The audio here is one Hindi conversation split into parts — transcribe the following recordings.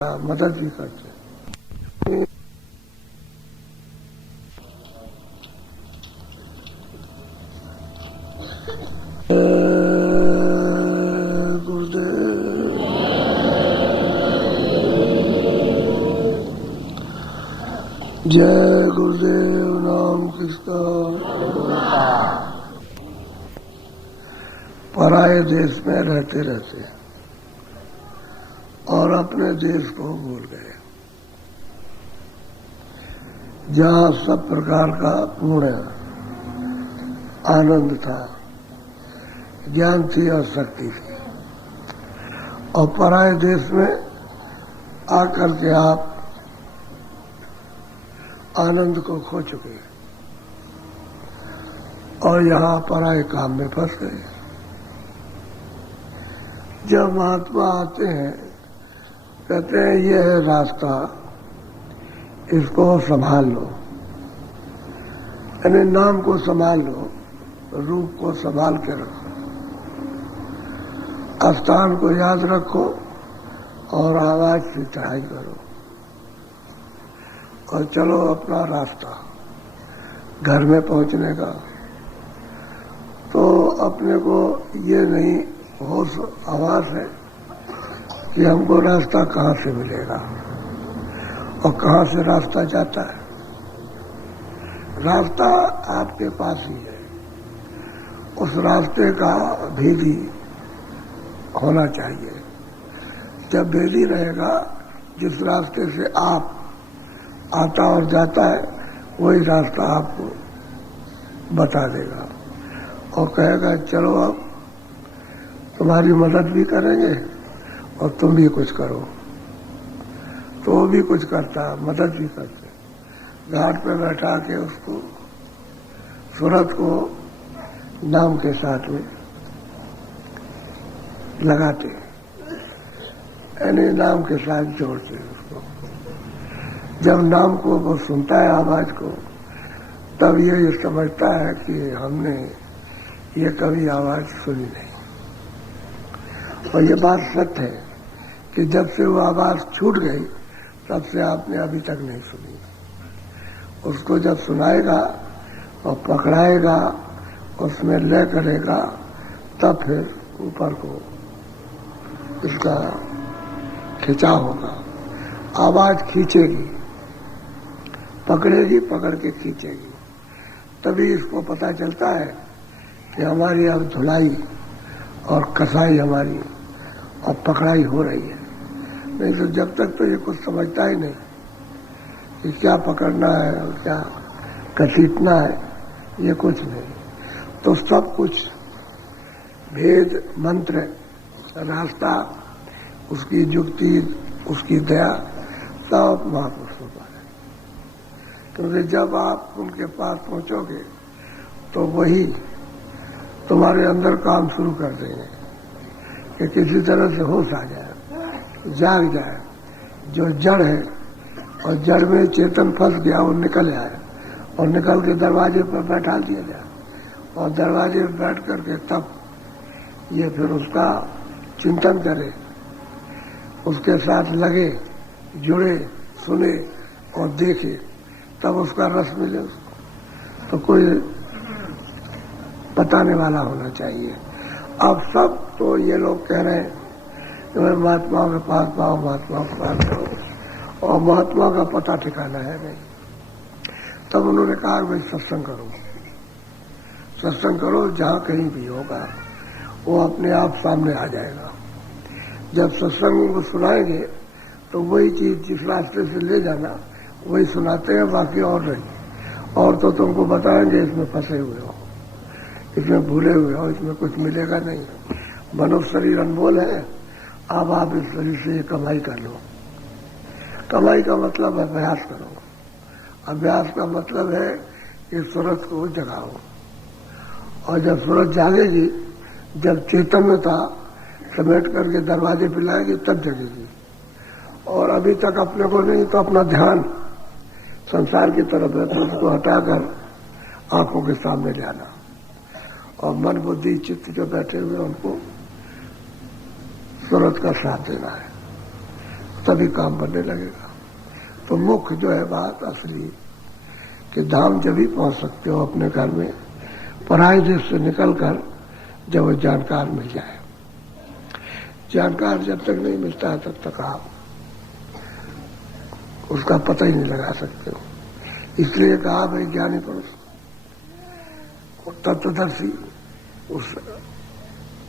मदद भी करते हैं। गुरुदेव जय गुरुदेव नाम किसका। पराये देश में रहते रहते और अपने देश को भूल गए, जहाँ सब प्रकार का पूर्ण आनंद था, ज्ञान थी और शक्ति थी, और पराये देश में आकर के आप आनंद को खो चुके और यहाँ पराये काम में फंस गए। जब महात्मा आते हैं, कहते हैं ये है रास्ता, इसको संभाल लो, यानी नाम को संभाल लो, रूप को संभाल के रखो, स्थान को याद रखो और आवाज की चढ़ाई करो और चलो अपना रास्ता घर में पहुंचने का। तो अपने को ये नहीं होश आवाज है कि हमको रास्ता कहाँ से मिलेगा और कहाँ से रास्ता जाता है। रास्ता आपके पास ही है, उस रास्ते का भेदी होना चाहिए। जब भेदी रहेगा, जिस रास्ते से आप आता और जाता है, वही रास्ता आपको बता देगा और कहेगा चलो अब तुम्हारी मदद भी करेंगे और तुम भी कुछ करो। तो वो भी कुछ करता, मदद भी करते। घाट पे बैठा के उसको सूरत को नाम के साथ में लगाते, यानी नाम के साथ जोड़ते उसको। जब नाम को वो सुनता है, आवाज को, तब ये समझता है कि हमने ये कभी आवाज सुनी नहीं। और ये बात सत्य है कि जब से वो आवाज छूट गई, तब से आपने अभी तक नहीं सुनी। उसको जब सुनाएगा और पकड़ाएगा, उसमें लय करेगा, तब फिर ऊपर को इसका खिंचाव होगा। आवाज खींचेगी, पकड़ेगी, पकड़ के खींचेगी, तभी इसको पता चलता है कि हमारी अब धुलाई और कसाई हमारी और पकड़ाई हो रही है। नहीं तो जब तक तो ये कुछ समझता ही नहीं कि क्या पकड़ना है और क्या घसीटना है, ये कुछ नहीं। तो सब कुछ भेद, मंत्र, रास्ता, उसकी युक्ति, उसकी दया, सब महापुरुषों पर है। क्योंकि जब आप उनके पास पहुंचोगे तो वही तुम्हारे अंदर काम शुरू कर देंगे कि किसी तरह से होश आ जाए, जाग जाए। जो जड़ है और जड़ में चेतन फंस गया, वो निकल आए और निकल के दरवाजे पर बैठा दिया जाए और दरवाजे पर बैठ करके तब ये फिर उसका चिंतन करे, उसके साथ लगे, जुड़े, सुने और देखे, तब उसका रस मिले उसको। तो कोई बताने वाला होना चाहिए। अब सब तो ये लोग कह रहे हैं कि मैं महात्माओं के पास पाओ, महात्माओं के पास पाओ, और महात्मा का पता ठिकाना है नहीं। तब उन्होंने कहा भाई सत्संग करो, सत्संग करो, जहाँ कहीं भी होगा वो अपने आप सामने आ जाएगा। जब सत्संग को सुनाएंगे तो वही चीज जिस रास्ते से ले जाना वही सुनाते हैं, बाकी और नहीं। और तो तुमको बताएंगे इसमें फंसे हुए हो, इसमें भूले हुए हो, इसमें कुछ मिलेगा नहीं। मनुष्य शरीर अनमोल है, अब आप इस शरीर से ये कमाई कर लो। कमाई का मतलब है अभ्यास करो, अभ्यास का मतलब है कि सूरत को जगाओ। और जब सूरत जागेगी, जब चैतन्यता समेट करके दरवाजे पे लाएगी, तब जगेगी। और अभी तक अपने को नहीं, तो अपना ध्यान संसार की तरफ है, तो उसको हटाकर आंखों के सामने ले आना और मन बुद्धि चित्त जो बैठे हुए उनको सूरत का साथ देना है। तभी काम बनने लगेगा। तो मुख्य जो है बात असली कि धाम जब भी पहुंच सकते हो अपने घर में, पराये देश से निकलकर, जब वो जानकार मिल जाए। जानकार जब तक नहीं मिलता है तब तक आप उसका पता ही नहीं लगा सकते हो। इसलिए कहा भाई ज्ञानी पुरुष, तत्वदर्शी, उस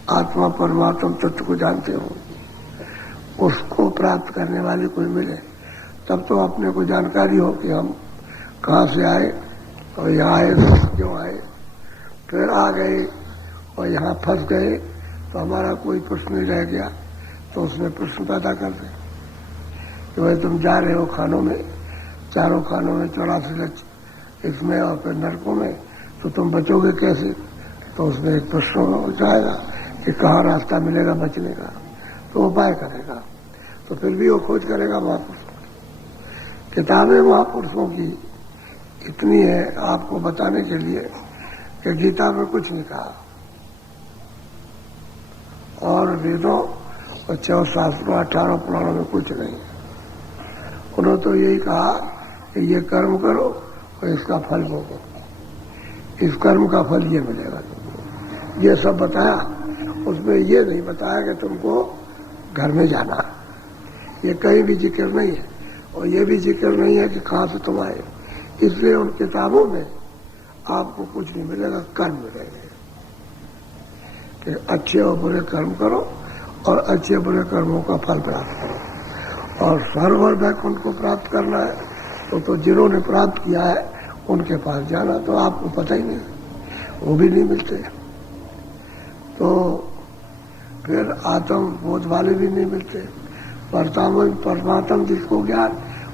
आत्मा परमात्मा तत्व को जानते हो, उसको प्राप्त करने वाले कोई मिले तब तो अपने को जानकारी हो कि हम कहाँ से आए और यहाँ आए क्यों आए, फिर आ गए और यहाँ फंस गए तो हमारा कोई प्रश्न नहीं रह गया, तो उसमें प्रश्न पैदा कर दे कि भाई तुम जा रहे हो खानों में, चारों खानों में 84 लक्ष्य इसमें और फिर नरकों में, तो तुम बचोगे कैसे? तो उसमें एक प्रश्न हो जाएगा कि कहाँ रास्ता मिलेगा बचने का, तो उपाय करेगा। तो फिर भी वो खोज करेगा महापुरुषों की। किताबें महापुरुषों की इतनी है आपको बताने के लिए कि गीता में कुछ नहीं कहा, और वेदों और 4 शास्त्रों 18 पुराणों में कुछ नहीं है। उन्होंने तो यही कहा कि ये कर्म करो और इसका फल भोगो, इस कर्म का फल ये मिलेगा तुमको, ये सब बताया। उसमें ये नहीं बताया कि तुमको घर में जाना, ये कहीं भी जिक्र नहीं है, और ये भी जिक्र नहीं है कि कहाँ से तुम आए। इसलिए उन किताबों में आपको कुछ नहीं मिलेगा, कर्म मिलेंगे कि अच्छे और बुरे कर्म करो और अच्छे बुरे कर्मों का फल प्राप्त करो। और स्वर्ग और वैकुंठ को प्राप्त करना है तो जिन्होंने प्राप्त किया है उनके पास जाना, तो आपको पता ही नहीं, वो भी नहीं मिलते। तो फिर आत्म बोध वाले भी नहीं मिलते, परमात्म जिसको ज्ञान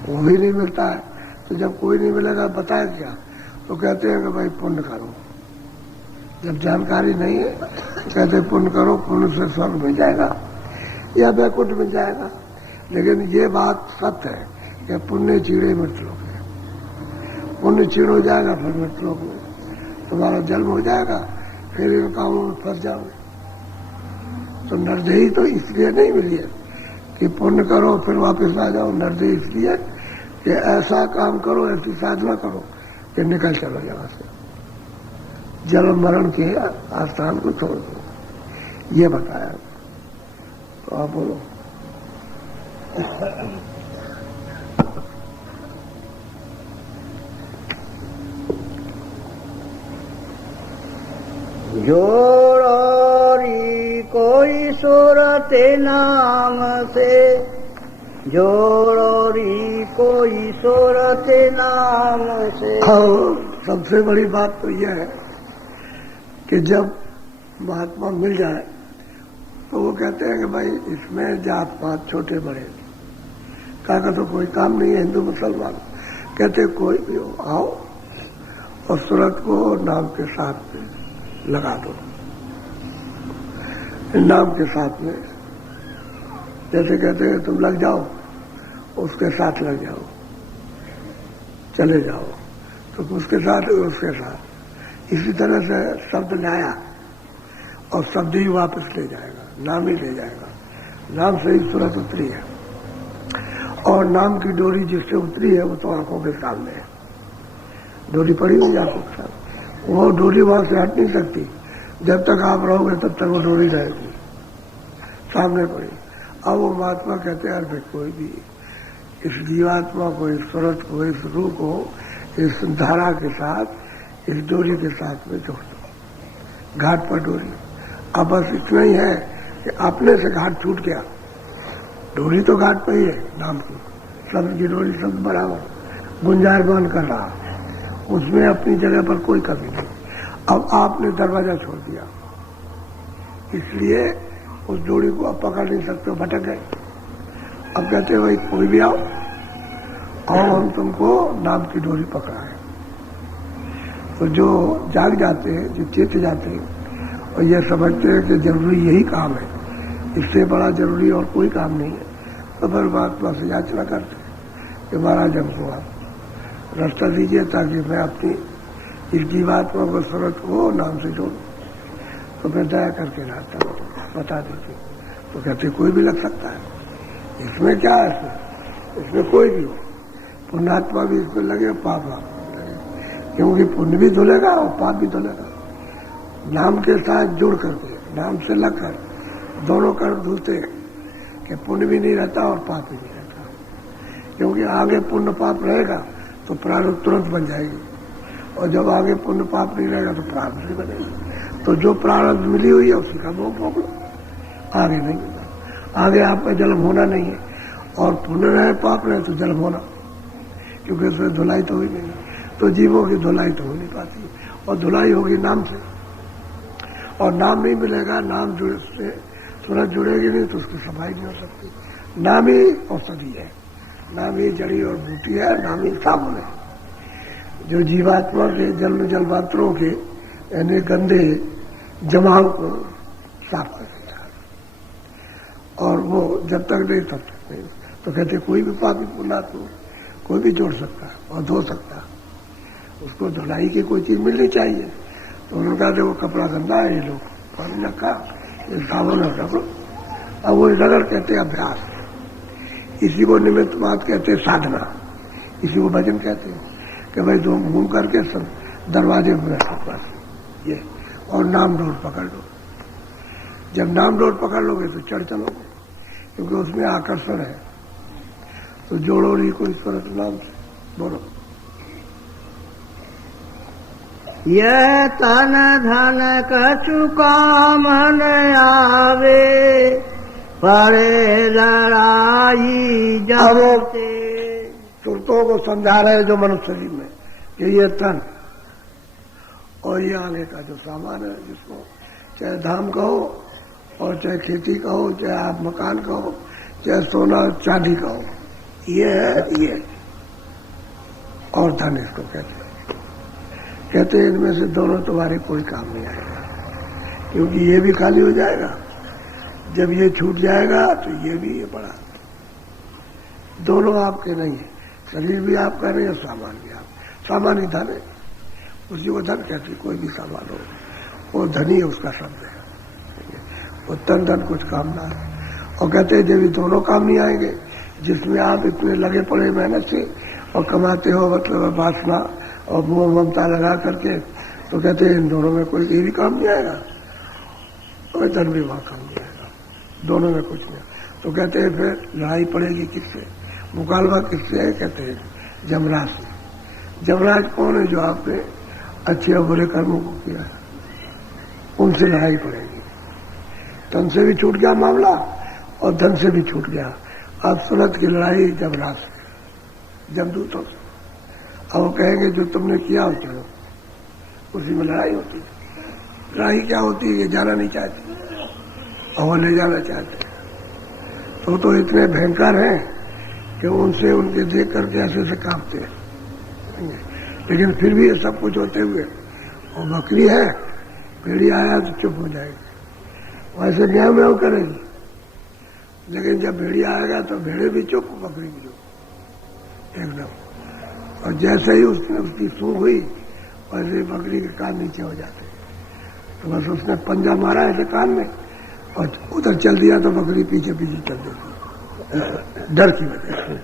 वो भी नहीं मिलता है। तो जब कोई नहीं मिलेगा बताया क्या, तो कहते हैं कि भाई पुण्य करो। जब जानकारी नहीं है कहते पुण्य करो, पुण्य से स्वर्ग मिल जाएगा या वैकुंठ मिल जाएगा। लेकिन ये बात सत्य है कि पुण्य चीड़े मृतलोक है, पुण्य चीड़ हो जाएगा फिर मृतलोक में तुम्हारा जन्म हो जाएगा, फिर इन कामों में फंस जाओगे। तो नरदेही तो इसलिए नहीं मिली है कि पुण्य करो फिर वापस आ जाओ, नरदेही इसलिए कि ऐसा काम करो, ऐसी साधना करो कि निकल चलो यहाँ से, जन्म मरण के आस्थान को छोड़ दो, ये बताया। तो आप बोलो। जोड़ोरी कोई सूरत नाम से, जोड़ोरी कोई सूरत नाम से। सबसे बड़ी बात तो यह है कि जब महात्मा मिल जाए तो वो कहते हैं कि भाई इसमें जात पात छोटे बड़े का तो कोई काम नहीं है, हिंदू मुसलमान, कहते कोई भी हो आओ और सूरत को नाम के साथ में लगा दो। नाम के साथ में जैसे कहते हैं तुम लग जाओ, उसके साथ लग जाओ, चले जाओ, तो उसके साथ इसी तरह से शब्द लाया और शब्द ही वापस ले जाएगा, नाम ही ले जाएगा। नाम से ही सूरत उतरी है, और नाम की डोरी जिससे उतरी है वो तो आंखों के सामने है, डोरी पड़ी हुई आंखों के सामने, वो डोरी वहां से हट नहीं सकती। जब तक आप रहोगे तब तक वो डोरी रहेगी सामने पड़ी। अब वो महात्मा कहते हैं अरे कोई भी इस जीवात्मा को, इस सूरत को, इस रूह को इस धारा के साथ, इस डोरी के साथ में जोड़ दो, घाट पर डोरी। अब बस इतना ही है कि अपने से घाट छूट गया, डोरी तो घाट पर ही है नाम की, शब्द की डोरी शब्द बराबर गुंजायमान कर रहा, उसमें अपनी जगह पर कोई कमी नहीं। अब आपने दरवाजा छोड़ दिया, इसलिए उस डोरी को अब पकड़ नहीं सकते, भटक गए। अब कहते हैं भाई कोई भी आओ और हम तुमको नाम की डोरी पकड़ाए। तो जो जाग जाते हैं, जो चेत जाते हैं और ये समझते हैं कि जरूरी यही काम है, इससे बड़ा जरूरी और कोई काम नहीं है, तो फिर महात्मा से याचना करते हैं कि महाराज हमको आप रास्ता दीजिए ताकि मैं अपनी इस जीवात्मा को, सूरत को नाम से जोड़ूं। तो फिर दया करके रास्ता बता दीजिए। तो कहते कोई भी लग सकता है, इसमें क्या है? इसमें कोई भी हो, पुण्यात्मा भी इसमें लगे, पाप लगे, क्योंकि पुण्य भी धुलेगा और पाप भी धुलेगा। नाम के साथ जुड़ करके, नाम से लगकर दोनों कर्म धुलते कि पुण्य भी नहीं रहता और पाप भी नहीं रहता। क्योंकि आगे पुण्य पाप रहेगा तो प्रारब्ध तुरंत बन जाएगी, और जब आगे पुण्य पाप नहीं रहेगा तो प्रारब्ध नहीं बनेगा। तो जो प्रारब्ध मिली हुई है उसी का भोग भोग लो, आगे नहीं मिलता। आगे आप में जन्म होना नहीं है, और पुण्य रहे पाप रहे तो जन्म होना, क्योंकि उसमें धुलाई तो हुई नहीं। तो जीवों की धुलाई तो हो नहीं पाती, और धुलाई होगी नाम से, और नाम नहीं मिलेगा, नाम जुड़े से सूरज जुड़ेगी नहीं तो उसकी सफाई नहीं हो सकती। नाम ही औषधि है, नाम ही जड़ी और बूटी है, नाम ही साबुन है, जो जीवात्मा के जन्म जन्मांतरों के यानी गंदे जमाव को साफ कर देता है। और वो जब तक नहीं तब तक नहीं। तो कहते कोई भी पापी पुण्यात्मा कोई भी जोड़ सकता है और धो सकता है, उसको धुलाई की कोई चीज मिलनी चाहिए। तो उन्होंने कहा देखो कपड़ा गंदा है, ये लोग पानी रखा, ये साबुन रखो। अब वो रगड़ कहते हैं अभ्यास, इसी को निमित्त बात कहते हैं साधना, इसी को भजन कहते हैं कि भाई तुम घूम करके सब दरवाजे में बैठो ये, और नाम डोर पकड़ लो। जब नाम डोर पकड़ लोगे तो चढ़ चलोगे, क्योंकि उसमें आकर्षण है। तो जोड़ो नहीं कोई ईश्वर नाम से, बोलो। यह तन धन कछु काम न आवे, परे लड़ाई जमते। सुरतों को समझा रहे जो मनुष्य शरीर में कि ये तन और ये आगे का जो सामान है, जिसको चाहे धाम कहो और चाहे खेती कहो, चाहे आप मकान कहो, चाहे सोना चांदी कहो, ये है ये, और धन इसको कहते हैं इनमें से दोनों तुम्हारे कोई काम नहीं आएगा, क्योंकि ये भी खाली हो जाएगा। जब ये छूट जाएगा तो ये भी ये पड़ा, दोनों आपके नहीं है। शरीर भी आपका नहीं है, सामान भी आप, सामान ही धन है, उसी को धन कहते हैं। कोई भी सामान हो वो धनी है, उसका शब्द है। वो तन धन कुछ काम ना है। और कहते हैं जब ये दोनों काम नहीं आएंगे, जिसमें आप इतने लगे पड़े मेहनत से और कमाते हो, मतलब वासना और मोह ममता लगा करके, तो कहते हैं इन दोनों में कोई ये भी काम नहीं आएगा और धन भी वहां काम नहीं आएगा, दोनों में कुछ नहीं। तो कहते हैं फिर लड़ाई पड़ेगी किससे, मुकाबला किससे है? कहते हैं जमराज से। जमराज कौन है? जो आपने अच्छे और बुरे कर्मों को किया है, उनसे लड़ाई पड़ेगी। तन से भी छूट गया मामला और धन से भी छूट गया। अब सूरत की लड़ाई जमराज से, जमदूतों से। अब वो कहेंगे जो तुमने किया हो चलो, उसी में लड़ाई होती है। लड़ाई क्या होती है? ये जाना नहीं चाहते और वो ले जाना चाहते हैं। तो इतने भयंकर हैं कि उनसे उनके देख करके ऐसे कांपते हैं। लेकिन फिर भी ये सब कुछ होते हुए वो बकरी है, भेड़िया आया तो चुप हो जाएगी, वैसे म्याऊ म्याऊ करेगी। लेकिन जब भेड़िया आएगा तो भेड़े भी चुप, बकरी भी चुप एकदम। और जैसे ही उसकी सूंघ हुई वैसे बकरी के कान नीचे हो जाते। तो बस उसने पंजा मारा ऐसे कान में और उधर चल दिया तो बकरी पीछे पीछे चल देती, डर की वजह से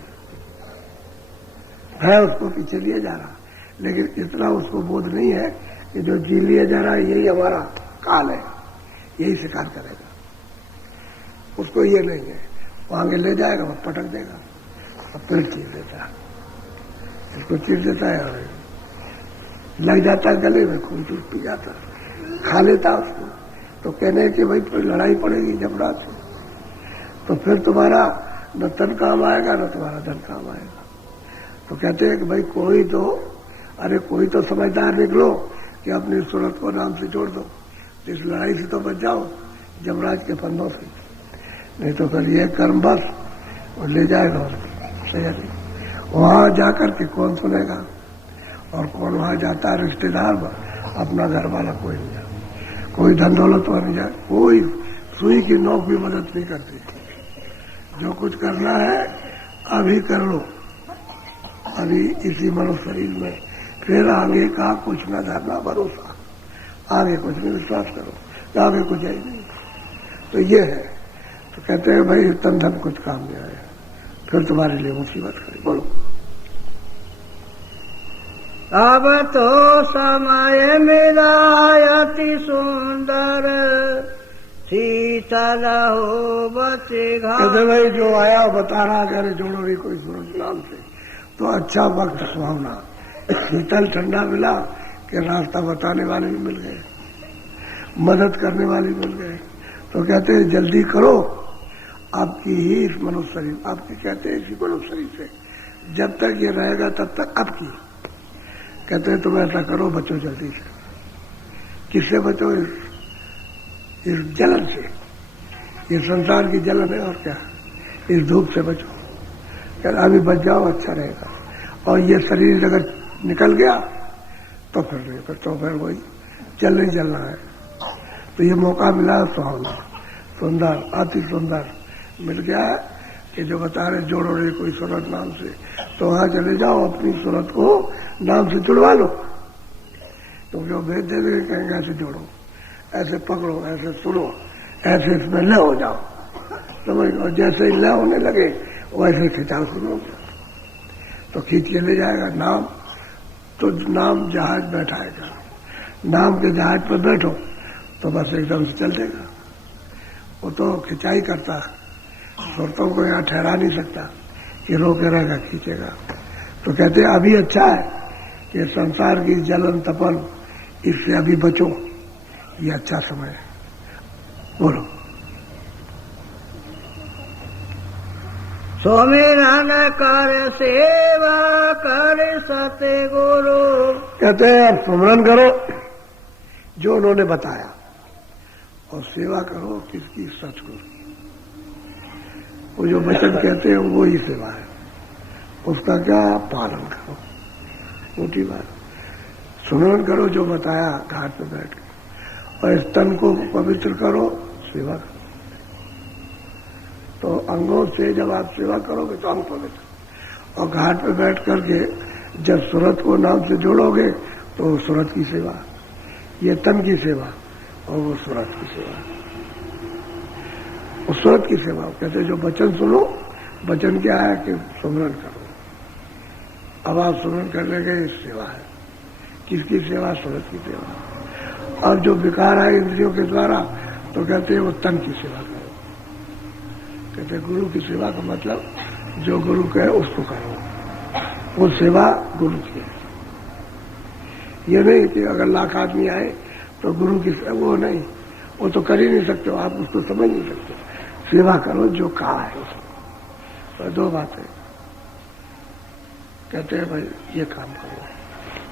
है उसको पीछे लिए जा रहा। लेकिन इतना उसको बोध नहीं है कि जो जी लिया जा रहा है यही हमारा काल है, यही शिकार करेगा। उसको ये नहीं है, वो आगे ले जाएगा, वो पटक देगा और पेड़ चीर देता है, इसको चीर देता है और लग जाता है गले में, खून चूस पी जाता, खा लेता उसको। तो कहने कि भाई फिर लड़ाई पड़ेगी जमराज से, तो फिर तुम्हारा न तन काम आएगा न तुम्हारा धन काम आएगा। तो कहते हैं कि भाई कोई तो समझदार निकलो कि अपनी सूरत को नाम से जोड़ दो, इस लड़ाई से तो बच जाओ जमराज के फंदों से, नहीं तो फिर ये कर्म बस और ले जाएगा सही। वहां जाकर के कौन सुनेगा और कौन वहां जाता है? रिश्तेदार अपना घर वाला कोई नहीं जाए, कोई धन दौलत वाला नहीं जाए, कोई सुई की नोक भी मदद नहीं करती। जो कुछ करना है अभी कर लो, अभी इसी मनुष्य शरीर में, फिर आगे का कुछ न धरना भरोसा, आगे कुछ नहीं विश्वास करो, आगे कुछ है ही नहीं। तो ये है तो कहते हैं भाई तन धन कुछ काम नहीं आया, फिर तुम्हारे लिए मुसीबत करी। बोलो। अब तो समय मिला अति सुंदर, शीतल हो बचे घाट। कहते भाई जो आया बता रहा कह रहे जोड़ो नहीं कोई सूरज नाम से, तो अच्छा वक्त सुहावना, शीतल ठंडा मिला कि रास्ता बताने वाले भी मिल गए, मदद करने वाले मिल गए। तो कहते हैं जल्दी करो, आपकी ही इस मनुष्य शरीर, आपकी कहते हैं इसी मनुष्य शरीर से जब तक ये रहेगा तब तक आपकी। कहते हैं तुम ऐसा करो, बचो जल्दी से। किससे बचो? इस जलन से, ये संसार की जलन है और क्या, इस धूप से बचो। कहते अभी बच जाओ, अच्छा रहेगा। और ये शरीर अगर निकल गया तो फिर नहीं, तो फिर वही चल नहीं चलना है। तो ये मौका मिला सुहावना, सुंदर, अति सुंदर मिल गया है कि जो बता रहे जोड़ो रे कोई सूरत नाम से, तो वहां चले जाओ, अपनी सूरत को नाम से जुड़वा लो। तो जो भेज दे देंगे, कहेंगे ऐसे जोड़ो, ऐसे पकड़ो, ऐसे सुनो, ऐसे इसमें लय हो जाओ, समझ। और जैसे ही लय होने लगे वैसे खिंचाव सुनो, तो खींच के ले जाएगा नाम। तो नाम जहाज बैठाएगा, नाम के जहाज पर बैठो तो बस एकदम से चल देगा। वो तो खिंचाई करता, सुरतों को यहाँ ठहरा नहीं सकता, ये रोके रहेगा, खींचेगा। तो कहते हैं अभी अच्छा है कि संसार की जलन तपन, इससे अभी बचो, ये अच्छा समय है। बोलो। सुमिरन कर सेवा कर सते गुरु। कहते हैं अब सुमिरन करो जो उन्होंने बताया, और सेवा करो किसकी? सतगुरु की। वो जो वचन कहते हैं वो ही सेवा है, उसका क्या पालन करो, मोटी बात। सुमिरन करो जो बताया घाट पे बैठ के, और इस तन को पवित्र करो, सेवा करो। तो अंगों से जब आप सेवा करोगे तो अंग पवित्र, और घाट पे बैठ करके जब सूरत को नाम से जोड़ोगे तो सूरत की सेवा, ये तन की सेवा और वो सूरत की सेवा, उस सूरत की सेवा। कहते जो वचन सुनो, वचन क्या है कि सुमिरन करो। अब आप सुमिरन करने गए, सेवा है। किसकी सेवा? सूरत की सेवा। और जो विकार है इंद्रियों के द्वारा, तो कहते हैं वो तन की सेवा करो। कहते गुरु की सेवा का मतलब जो गुरु कहे उसको करो, वो सेवा गुरु की है। ये नहीं कि अगर लाख आदमी आए तो गुरु की, वो नहीं, वो तो कर ही नहीं सकते हो, आप उसको समझ नहीं सकते। सेवा करो जो कहा है उसको। तो दो बातें कहते हैं भाई ये काम करो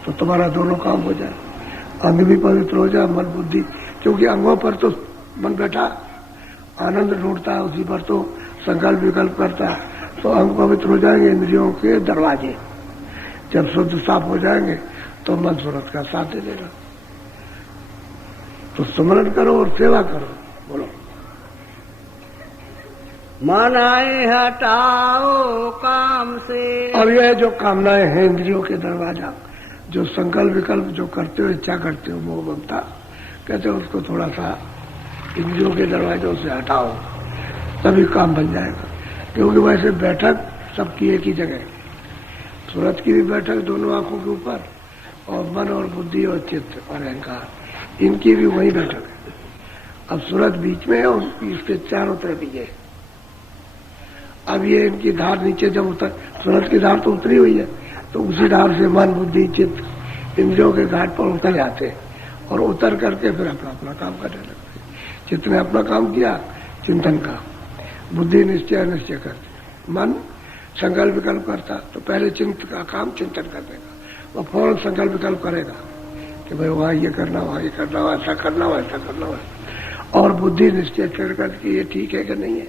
तो तुम्हारा दोनों काम हो जाए, अंग भी पवित्र हो जाए, मन बुद्धि, क्योंकि अंगों पर तो मन बैठा आनंद ढूंढता है, उसी पर तो संकल्प विकल्प करता है। तो अंग पवित्र हो जाएंगे, इंद्रियों के दरवाजे जब शुद्ध साफ हो जाएंगे तो मन सूरत का साथ दे देगा। तो सुमिरन करो और सेवा करो। बोलो। मनाए हटाओ काम से। और यह जो कामनाएं हैं इंद्रियों के दरवाजा, जो संकल्प विकल्प जो करते हो, इच्छा करते हो, मोह ममता, कहते हो उसको थोड़ा सा इंद्रियों के दरवाजों से हटाओ, तभी काम बन जाएगा। क्योंकि वैसे बैठक सबकी एक ही जगह, सूरत की भी बैठक दोनों आंखों के ऊपर, और मन और बुद्धि और चित्त और अहंकार, इनकी भी वही बैठक है। अब सूरत बीच में है और इसके चारों तरफ ही है। अब ये इनकी धार नीचे जब उतर, सूरत की धार तो उतरी हुई है, तो उसी धार से मन बुद्धि चित्त इंद्रियों के घाट पर उतर जाते हैं, और उतर करके फिर अपना अपना काम करने लगते हैं। चित्त ने अपना काम किया चिंतन का, बुद्धि निश्चय निश्चय करती, मन संकल्प विकल्प करता, तो पहले चिंतन का काम चिंतन कर देगा, वो फौरन संकल्प विकल्प करेगा कि भाई वहां ये करना, वहां ये करना, ऐसा करना, वैसा करना, वैसा। और बुद्धि निश्चय कर कि ये ठीक है कि नहीं है,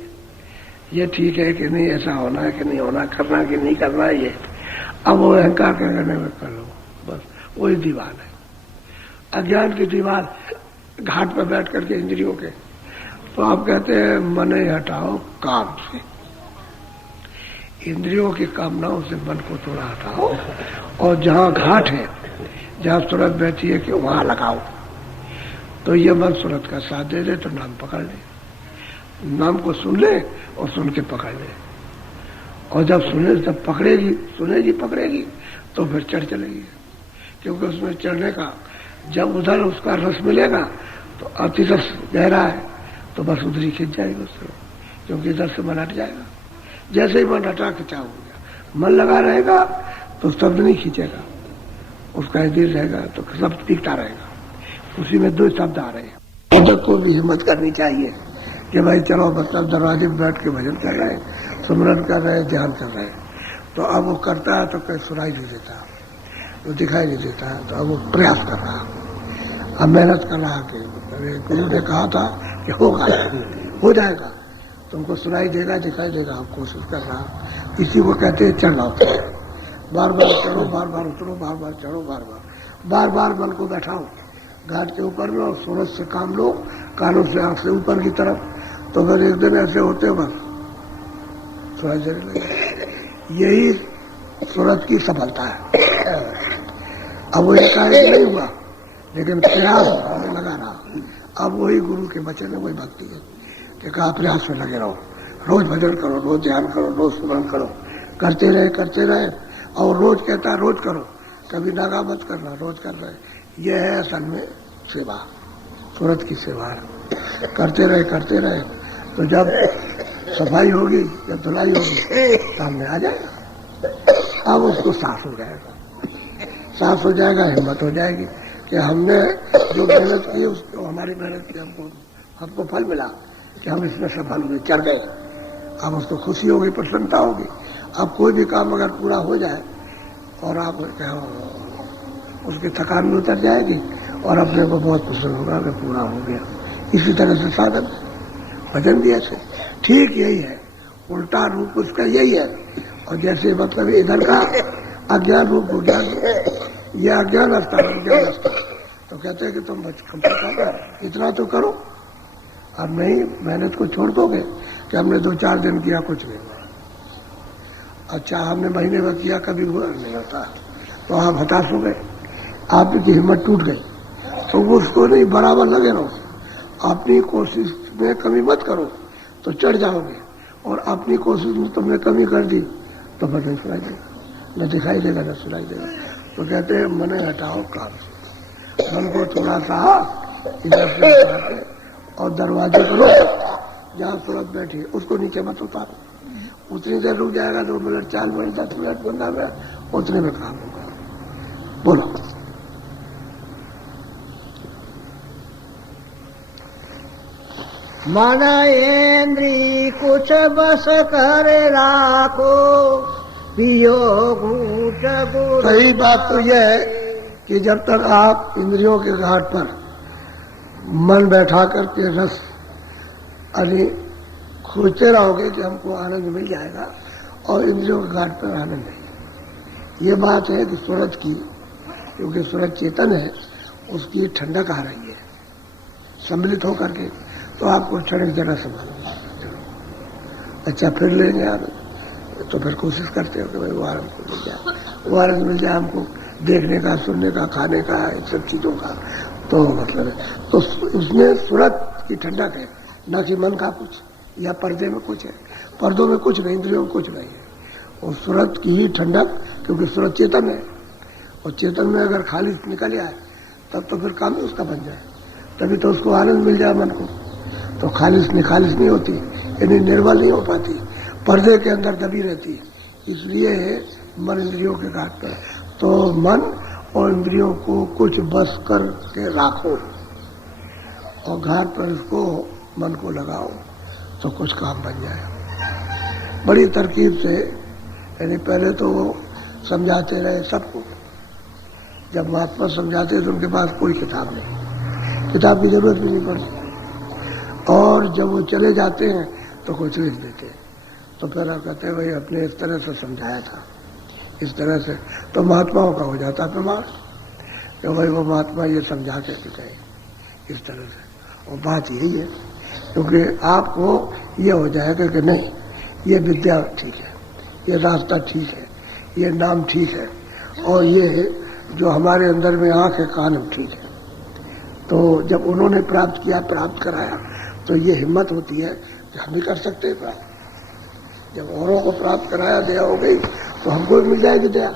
ये ठीक है कि नहीं, ऐसा होना है कि नहीं होना, करना कि नहीं करना है ये। अब वो अहंकार करने में कर लो, बस वही दीवार है, अज्ञान की दीवार घाट पर बैठ करके इंद्रियों के। तो आप कहते हैं मन हटाओ काम से, इंद्रियों की कामनाओं से मन को थोड़ा हटाओ, और जहां घाट है, जहां सूरत बैठी है कि वहां लगाओ। तो ये मन सूरत का साथ दे दे तो नाम पकड़ ले, नाम को सुन ले और सुन के पकड़ ले, और जब सुने जब पकड़ेगी, सुनेगी पकड़ेगी तो फिर चढ़ चलेगी, क्योंकि उसमें चढ़ने का जब उधर उसका रस मिलेगा तो अति रस गहरा है तो बस उधर ही खिंच जाएगी उससे, क्योंकि इधर से मन हट जाएगा। जैसे ही मन हटा खिंचा हो गया, मन लगा रहेगा तो शब्द नहीं खींचेगा, उसका दिल रहेगा तो शब्द टिकता रहेगा। उसी में 2 शब्द आ रहे हैं। साधक को भी हिम्मत करनी चाहिए कि भाई चलो मतलब दरवाजे में बैठ के भजन कर रहे हैं, सुमरन कर रहे हैं, ध्यान कर रहे हैं, तो अब वो करता है तो कहीं सुनाई नहीं देता, तो दिखाई नहीं देता है, तो अब वो प्रयास कर रहा है, अब मेहनत कर रहा है। गुरु ने कहा था कि होगा, हो जाएगा, तुमको सुनाई देगा, दिखाई देगा, आप कोशिश कर रहा। इसी को कहते हैं चढ़ना उतरो, बार बार चढ़ो, बार बार उतरो, बार बार चढ़ो, बार बार मन को बैठाओ घाट के ऊपर में, और सूरज से काम लो, कानों से आंख से ऊपर की तरफ, तो फिर एक दिन ऐसे होते बस सुनाई देने लगे। यही सूरज की सफलता है। अब वो एकाएक नहीं हुआ, लेकिन प्रयास लगा रहा। अब वही गुरु के वचन है, वही भक्ति है कि कहा प्रयास में लगे रहो, रोज भजन करो, रोज ध्यान करो, रोज स्मरण करो, करते रहे, और रोज कहता है रोज करो, कभी नागा मत करना, रोज कर रहे। यह है असल में सेवा, सूरत की सेवा है। करते रहे तो जब सफाई होगी, जब धुलाई होगी, सामने आ जाएगा। अब उसको साफ हो जाएगा, हिम्मत हो जाएगी कि हमने जो मेहनत की उसको, हमारी मेहनत की हमको फल मिला कि हम इसमें सफल हुए, चढ़ गए। अब उसको खुशी होगी, प्रसन्नता होगी। अब कोई भी काम अगर पूरा हो जाए और आप उसकी थकान में उतर जाएगी और अपने को बहुत प्रसन्न होगा कि पूरा हो गया। इसी तरह से साधन भजन भी ऐसे ठीक यही है, उल्टा रूप उसका यही है। और जैसे मतलब इधर का अज्ञान रूप हो ज्ञान, यह अज्ञान अस्था, तो कहते हैं कि तुम इतना तो करो, अब नहीं मेहनत को छोड़ दोगे कि हमने 2-4 दिन किया कुछ नहीं हुआ, अच्छा हमने महीने में किया कभी हुआ नहीं होता, तो आप हताश हो गए, आपकी हिम्मत टूट गई। तो उसको नहीं, बराबर लगे रहो, अपनी कोशिश में कमी मत करो तो चढ़ जाओगे, और अपनी कोशिश में तुमने कमी कर दी तो भजन सुनाई देगा, न दिखाई देगा न सुनाई देगा। तो कहते हैं मन हटाओ काम से, मन को थोड़ा सा इधर से हटाते और दरवाजे करो, जहाँ सूरत बैठी उसको नीचे मत उतारो, उतनी देर रुक जाएगा, 2 मिनट 4 मिनट 10 मिनट 15 मिनट, उतने में काम होगा। बोलो। मन इंद्री कुछ बस कर राखो, पियो घूट गुरु। सही बात तो यह है कि जब तक आप इंद्रियों के घाट पर मन बैठा करके रस अरे खोजते रहोगे कि हमको आनंद मिल जाएगा, और इंद्रियों के घाट पर आनंद नहीं। ये बात है कि सूरज की, क्योंकि सूरज चेतन है, उसकी ठंडक आ रही है सम्मिलित होकर के, तो आपको क्षणिक जगह संभालना। अच्छा फिर लेंगे आनंद, तो फिर कोशिश करते हो कि भाई वो आनंद को मिल जाए, वो आनंद मिल जाए हमको देखने का, सुनने का, खाने का, इन सब चीजों का। तो मतलब है, तो उसमें सूरत की ठंडक है, न कि मन का कुछ या पर्दे में कुछ है। पर्दों में कुछ नहीं, इंद्रियों में कुछ नहीं है, और सूरत की ही ठंडक, क्योंकि सूरत चेतन है, और चेतन में अगर खाली निकल जाए तब तो फिर काम ही उसका बन जाए, तभी तो उसको आनंद मिल जाए मन को। तो खालिश नहीं होती, यानी निर्मल नहीं हो पाती, पर्दे के अंदर दबी रहती है। इसलिए मन इंद्रियों के घाट पर। तो मन और इंद्रियों को कुछ बस कर के राखो, और घाट पर इसको मन को लगाओ तो कुछ काम बन जाए। बड़ी तरकीब से, यानी पहले तो वो समझाते रहे सबको। जब महात्मा समझाते तो उनके पास कोई किताब नहीं, किताब की जरूरत भी नहीं पड़ती, और जब वो चले जाते हैं तो कुछ लिख देते हैं। तो फिर आप कहते हैं भाई अपने इस तरह से समझाया था, इस तरह से, तो महात्माओं का हो जाता प्रमाण कि भाई वो महात्मा ये समझा के गए इस तरह से। और बात यही है, क्योंकि आपको ये हो जाएगा कि नहीं ये विद्या ठीक है, ये रास्ता ठीक है, ये नाम ठीक है, और ये जो हमारे अंदर में आँख है कान ठीक है। तो जब उन्होंने प्राप्त किया, प्राप्त कराया, तो ये हिम्मत होती है कि हम भी कर सकते हैं प्राप्त। जब औरों को प्राप्त कराया दया हो गई तो हमको भी मिल जाएगी दया।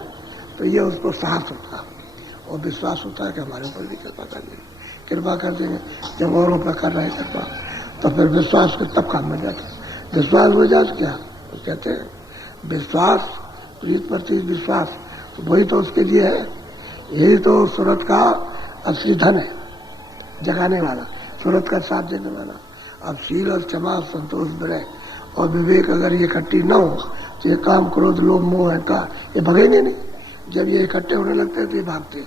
तो ये उसको साहस होता और विश्वास होता है कि हमारे ऊपर भी कृपा कर देंगे, कृपा कर देंगे। जब औरों पर कर रहे हैं कृपा तो फिर विश्वास के तब काम मिल जाता। विश्वास हो जाए क्या तो कहते हैं विश्वास, प्रीत प्रति विश्वास, तो वही तो उसके लिए है। यही तो सूरत का असली धन है, जगाने वाला, सूरत का साथ देने वाला। अब शील और क्षमा, संतोष, विनय और विवेक अगर ये इकट्ठी न हो तो ये काम, क्रोध, लोभ, मोह, अहंकार ये भगेंगे नहीं। जब ये इकट्ठे होने लगते हैं तो ये भागते हैं,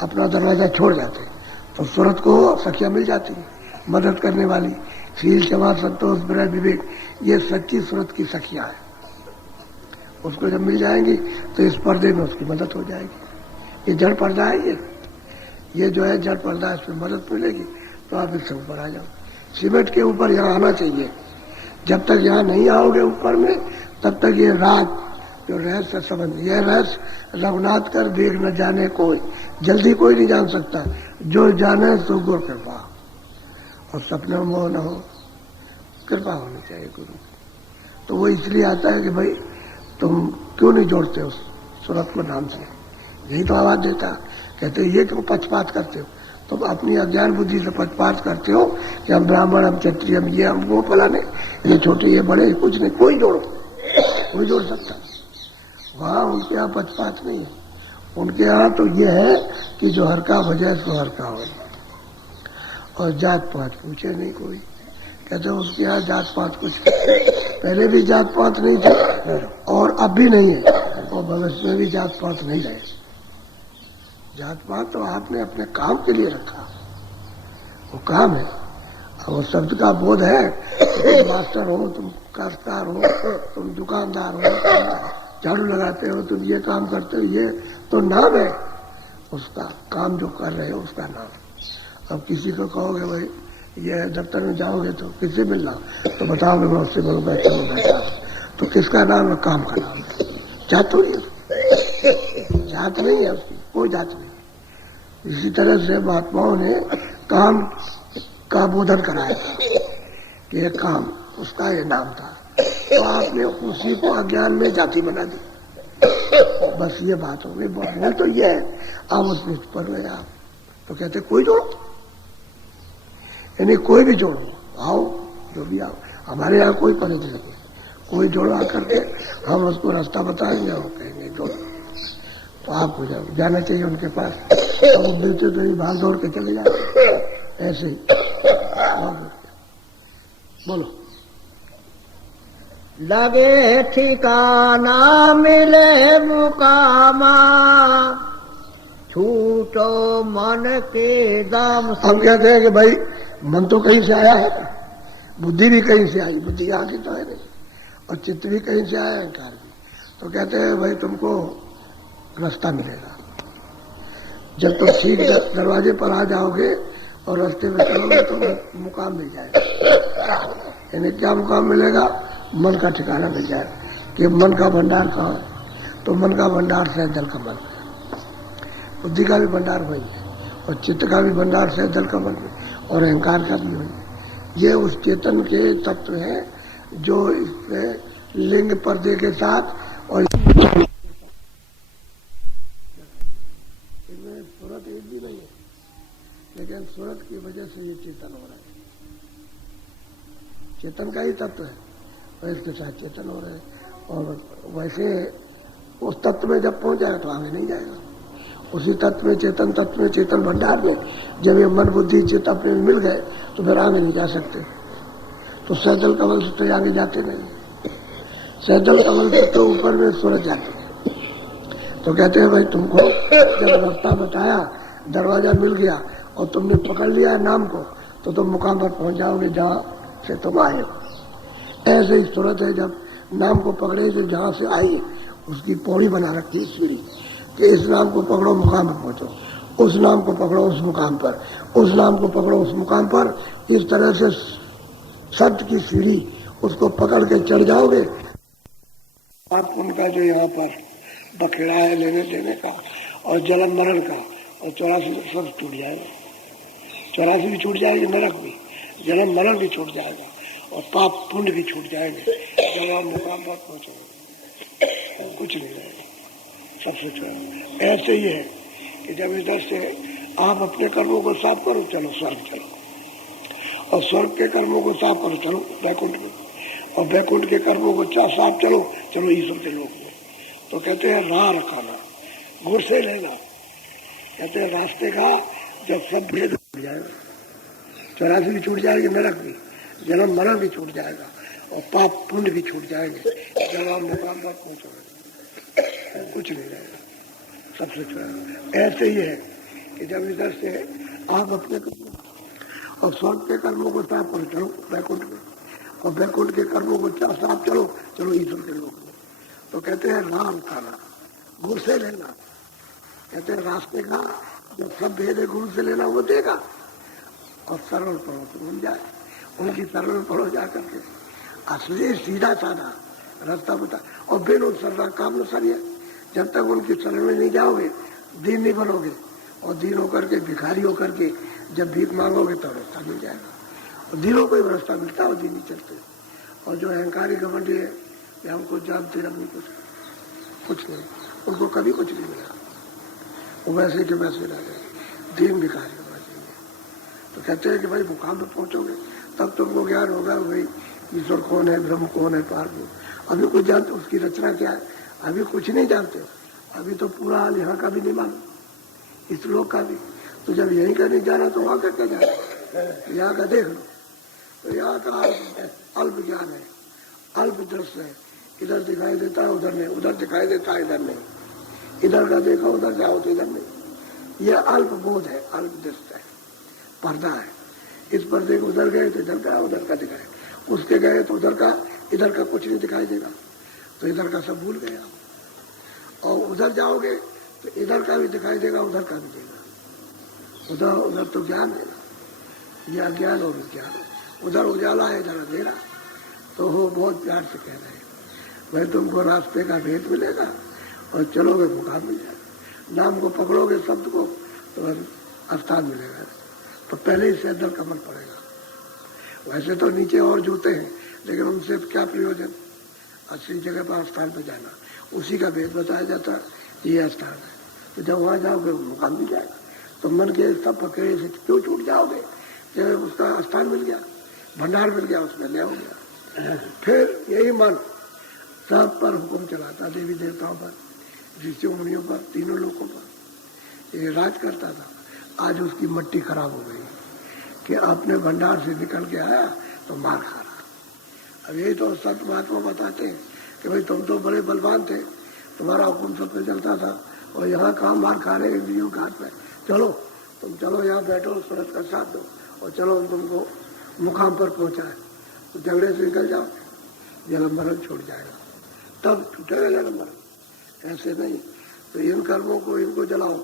अपना दरवाजा छोड़ जाते हैं। तो सूरत को सखियां मिल जाती है मदद करने वाली। शील, क्षमा, संतोष, विनय, विवेक ये सच्ची सूरत की सखियां हैं। उसको जब मिल जाएंगी तो इस पर्दे में उसकी मदद हो जाएगी। ये जड़ पर्दा है, ये जो है जड़ पर्दा है, इसमें मदद मिलेगी तो आप इससे ऊपर आ जाओ। सीमेंट के ऊपर यहाँ आना चाहिए। जब तक यहाँ नहीं आओगे ऊपर में तब तक ये रात जो रहस्य संबंध, यह रहस्य रघुनाथ कर देख न जाने कोई, जल्दी कोई नहीं जान सकता। जो जाने सो गुरु कृपा, और सपने में मोह न हो, कृपा होनी चाहिए गुरु। तो वो इसलिए आता है कि भाई तुम क्यों नहीं जोड़ते उस सूरत को नाम से, यही तो आवाज देता। कहते ये क्यों पक्षपात करते हो, तुम अपनी अज्ञान बुद्धि से पक्षपात करते हो कि हम ब्राह्मण, हम क्षत्रिय, हम ये, हम वो फलाने, ये छोटे, ये बड़े, कुछ नहीं, कोई जोड़ो, कोई जोड़ सकता। वहां उनके यहाँ पक्षपात नहीं है। उनके यहाँ तो ये है कि जो हर का वजह सो हर का हो, और जात पात पूछे नहीं कोई। कहते उसके यहाँ जात पात कुछ, पहले भी जात पात नहीं थे और अब भी नहीं है, और भविष्य में भी जात पात नहीं रहे। जात पात तो आपने अपने काम के लिए रखा, वो काम है। अब वो शब्द का बोध है, तुम मास्टर हो, तुम काश्तकार हो, तुम दुकानदार हो, झाड़ू लगाते हो, तुम ये काम करते हो, ये तो नाम है उसका। काम जो कर रहे हो उसका नाम। अब किसी को कहोगे भाई ये दफ्तर में जाओगे तो किससे मिलना, तो बताओगे मैं उससे बोलूंगा चलो बैठा, तो किसका नाम है, काम का नाम है। जात थोड़ी है, जात नहीं है उसकी, कोई जात नहीं। इसी तरह से महात्माओं ने काम का बोधन कराया था कि ये काम, उसका ये नाम था, तो आपने उसी को अज्ञान में जाति बना दी। बस ये बात हो गई। बोल तो ये है, आप उसमें पढ़ गए आप, तो कहते कोई जोड़ो, यानी कोई भी जोड़ो, आओ जो भी आओ, हमारे यहाँ कोई परहेज नहीं, कोई जोड़ो आकर के, हम उसको रास्ता बताएंगे और कहेंगे जोड़ो, तो आपको जाना चाहिए उनके पास। तो वो मिलते तो ही भाग दौड़ के चले जाते, ऐसे ही। बोलो। लगे ठिकाना मिले मुकामा, छूटो मन के दाम। हम कहते हैं कि भाई मन तो कहीं से आया है, बुद्धि भी कहीं से आई, बुद्धि आगे तो है नहीं, और चित्त भी कहीं से आया, अहंकार भी। तो कहते हैं भाई तुमको रास्ता मिलेगा जब तुम ठीक दरवाजे पर आ जाओगे और रास्ते में चलोगे तो मुकाम मिल जाएगा। यानी क्या मुकाम मिलेगा, मन का ठिकाना मिल जाएगा कि मन का भंडार कहाँ है, तो मन का भंडार से जल का मन है, बुद्धि का भी भंडार वही है, और चित्त का भी भंडार से जल का मन है, और अहंकार का भी वही है। ये उस चेतन के तत्व हैं जो इस लिंग पर्दे के साथ और इनमें सूरत एक भी नहीं है, लेकिन सूरत की वजह से ये चेतन हो रहा है। चेतन का ही तत्व है और इसके साथ चेतन हो रहे हैं। और वैसे उस तत्व में जब पहुंच जाएगा तो आगे नहीं जाएगा। उसी तत्व में, चेतन तत्व में, चेतन भंडार में जब ये मन बुद्धि चित्त अपने मिल गए तो फिर आगे नहीं जा सकते। तो सैदल कमल से तो आगे जाते नहीं, सैदल कमल से तो ऊपर में सूरज जाते। तो कहते हैं भाई तुमको जब रास्ता बताया, दरवाजा मिल गया और तुमने पकड़ लिया नाम को, तो तुम मुकाम पर पहुंच जाओगे जहां से तुम आए हो। ऐसे ही सूरत है, जब नाम को पकड़े जो जहां से आई उसकी पौड़ी बना रखी है सीढ़ी, कि इस नाम को पकड़ो मुकाम पर पहुंचो, उस नाम को पकड़ो उस मुकाम पर, उस नाम को पकड़ो उस मुकाम पर। इस तरह से सत्य की सीढ़ी उसको पकड़ के चढ़ जाओगे। आप उनका जो यहाँ पर बखेड़ा है लेने देने का और जन्म मरण का, और 84 सब छूट जाएगा। 84 भी छूट जाएगी, नरक भी, जन्म मरण भी छूट जाएगा, और पाप पुण्य भी छूट जाएंगे। जब आप मुकाम पर पहुंचोगे कुछ नहीं रहेगा, सबसे छोड़ा। ऐसे ही है कि जब इधर से आप अपने कर्मों को साफ करो, चलो स्वर्ग चलो, और स्वर्ग के कर्मों को साफ करो, चलो वैकुंठ में, और वैकुंठ के कर्मों को साफ चलो, चलो ईश्वर के लोक में। तो कहते हैं राह रखाना, गुर से लेना। कहते हैं रास्ते का जब सब भेद छूट जाएगा, 84 भी छूट जाएगी, नरक भी, जन्म मरण भी छूट जाएगा, और पाप पुण्य भी छूट जाएंगे। जब आप मुकाम पर पहुंचोगे कुछ नहीं रहेगा, सबसे छोड़ा। ऐसे ही है कि जब इधर से आप अपने और स्वर्ग के कर्मों को साफ करो, चलो वैकुंठ में, और वैकुंठ के कर्मों को साफ चलो, चलो ईश्वर के लोक में। तो कहते हैं राम खाना, गुरु से लेना। कहते हैं रास्ते का जो सब भेद है गुरु से लेना, वो देगा। और सरल पढ़ो तो बन जाए, उनकी सरल पढ़ो जा करके, असली सीधा साधा रास्ता बता। और बिन उस सरला काम न सरिया, जब तक उनकी शरण में नहीं जाओगे दीन नहीं बनोगे, और दीन होकर के भिखारी होकर के जब भीख मांगोगे तो रास्ता मिल जाएगा। और दीनों को ही रास्ता मिलता है, और दीन नहीं चलते। और जो अहंकारी घमंडी है कि हमको जानते नहीं कुछ नहीं, उनको कभी कुछ नहीं मिला, वो वैसे के वैसे रह गए, दीन भिखारी होना चाहिए। तो कहते हैं कि भाई मुकाम पर पहुंचोगे तब तुमको ज्ञान होगा भाई ईश्वर कौन है, ब्रह्म कौन है, पार कौन। अभी कुछ जानते, उसकी रचना क्या है, अभी कुछ नहीं जानते। अभी तो पूरा हाल यहाँ का भी नहीं मालूम, इस लोक का भी। तो जब यहीं का नहीं जाना तो वहां का क्या जाना, यहाँ का देख लो। तो यहाँ का अल्प ज्ञान है, अल्प दृश्य है, इधर दिखाई देता है उधर नहीं, उधर दिखाई देता है इधर नहीं, इधर का देखा उधर जाओ तो इधर नहीं। यह अल्प बोध है, अल्प दृष्टि है, पर्दा है। इस पर्दे को उधर गए तो इधर का, उधर का दिखाए, उसके गए तो उधर का, इधर का कुछ नहीं दिखाई देगा, तो इधर का सब भूल गए। और उधर जाओगे तो इधर का भी दिखाई देगा, उधर का भी देगा। उधर तो ज्ञान है, यह अज्ञान और विज्ञान। उधर उजाला है, इधर अंधेरा। तो वो बहुत प्यार से कह रहे हैं भाई तुमको रास्ते का भेद मिलेगा, और चलोगे मुकाम मिल जाएगा। नाम को पकड़ोगे शब्द को तो स्थान मिलेगा। तो पहले ही से अंदर कमल पड़ेगा। वैसे तो नीचे और जूते हैं, लेकिन उनसे क्या प्रयोजन, असली जगह पर स्थान पर जाना, उसी का भेद बताया जाता है, ये स्थान है। तो जब वहां जाओगे मुकाम मिल जाएगा। तो मन के सब पकड़े से क्यों छूट जाओगे, जब उसका स्थान मिल गया, भंडार मिल गया, उसमें ले हो गया। फिर यही मन सब पर हुक्म चलाता, देवी देवताओं पर, ऋषियों मुनियों पर, तीनों लोगों पर ये राज करता था। आज उसकी मट्टी खराब हो गई कि अपने भंडार से निकल के आया तो मार खा रहा। अब यही तो सत्य महात्मा बताते हैं कि भाई तुम तो बड़े बलवान थे, तुम्हारा हुक्म सब पे चलता था, और यहाँ कहाँ मार खा रहे हैं घाट पे। चलो तुम चलो यहाँ बैठो, सूरज का साथ दो, और चलो हम तुमको मुकाम पर पहुंचाए। तो झगड़े से निकल जाओ, जन्म मरण छोड़ जाएगा, तब छूटेगा जन्म मरण। ऐसे नहीं। तो इन कर्मों को इनको जलाओ,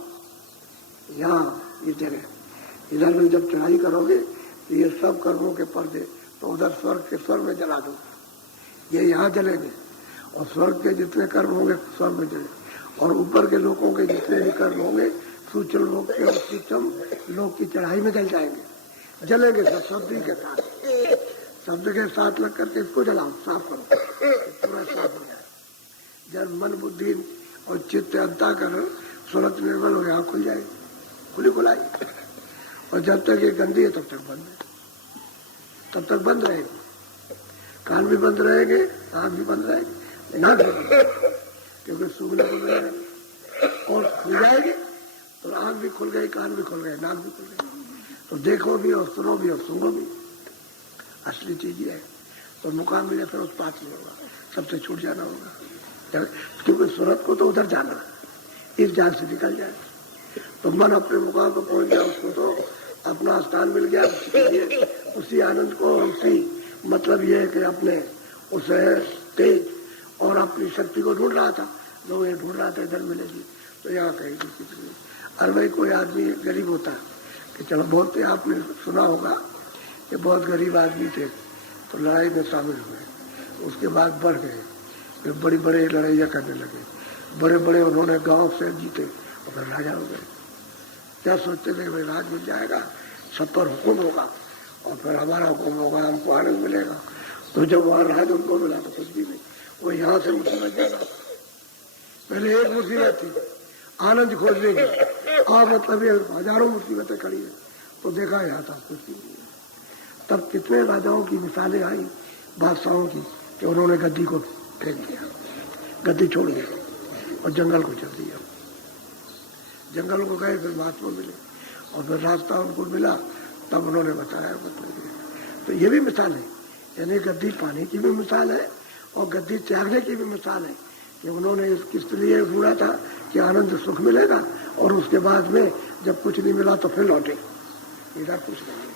यहाँ ये जगह इधर में जब चढ़ाई करोगे तो ये सब कर्मों के पर्दे तो उधर स्वर्ग के स्वर्ग में जला दो, ये यहाँ जलेंगे। और स्वर्ग के जितने कर्म होंगे स्वर्ग में जले, और ऊपर के लोगों के जितने भी कर्म होंगे सूक्ष्म लोक के और सूक्ष्म लोक की चढ़ाई में जल जाएंगे, जलेंगे सब शब्द के साथ, शब्द के साथ लग करके इसको जलाओ, साफ करो, पूरा साफ हो जाए। जब मन बुद्धि और चित्त अंतःकरण सूरत निर्मल हो, यहाँ खुल जाएगी, खुली खुलाई। और जब तक ये गंदी है तब तक बंद है, तब तक बंद रहेगी। कान भी बंद रहेंगे, आंख भी बंद रहेगी, नाक भी बंद रहेगी, क्योंकि सूंघने को मिलेगा। और खुल जाएगी तो आंख भी खुल गई, कान भी खुल गए, नाक भी खुल गई, तो देखो भी और सुनो भी और सूंघो भी। असली चीज ये है। तो मुकाम मिले फिर उस पास नहीं होगा, सबसे छूट जाना होगा, क्योंकि सूरत को तो उधर जाना, इस जान से निकल जाए। तो मन अपने मुकाम पर पहुंच जाए, उसको तो अपना स्थान मिल गया, उसी आनंद को, उसी मतलब ये है कि अपने उस तेज और अपनी शक्ति को ढूंढ रहा था, लोग ये ढूंढ रहा था इधर मिलेगी, तो यहाँ कहीं नहीं। और भाई कोई आदमी गरीब होता कि चलो बोलते, आपने सुना होगा कि बहुत गरीब आदमी थे तो लड़ाई में शामिल हुए, उसके बाद बढ़ गए, फिर बड़ी बड़े लड़ाइयाँ करने लगे, बड़े बड़े उन्होंने गांव से जीते और फिर राजा हो गए। क्या सोचते थे भाई राज मिल जाएगा, सब पर हुक्म होगा, और फिर हमारा हुक्म होगा, हमको आनंद मिलेगा। तो जब वहां रहा तो उनको मिला तो कुछ भी नहीं, वो यहाँ से मुसीबत जाना। पहले एक मुसीबत थी आनंद खोजने की, और मतलब ये हजारों मुसीबतें खड़ी है, तो देखा यहाँ था कुछ भी नहीं। तब कितने राजाओं की मिसालें आई, बादशाहों की, कि उन्होंने गद्दी को फेंक दिया, गद्दी छोड़ दी और जंगल को चल दिया। जंगल को गए, फिर महात्मा मिले और फिर रास्ता उनको मिला, तब उन्होंने बताया मतलब। तो ये भी मिसाल है, यानी गद्दी पाने की भी मिसाल है और गद्दी त्यागने की भी मिसाल है, कि उन्होंने इसलिए ढूंढा था कि आनंद सुख मिलेगा, और उसके बाद में जब कुछ नहीं मिला तो फिर लौटे, इधर कुछ नहीं।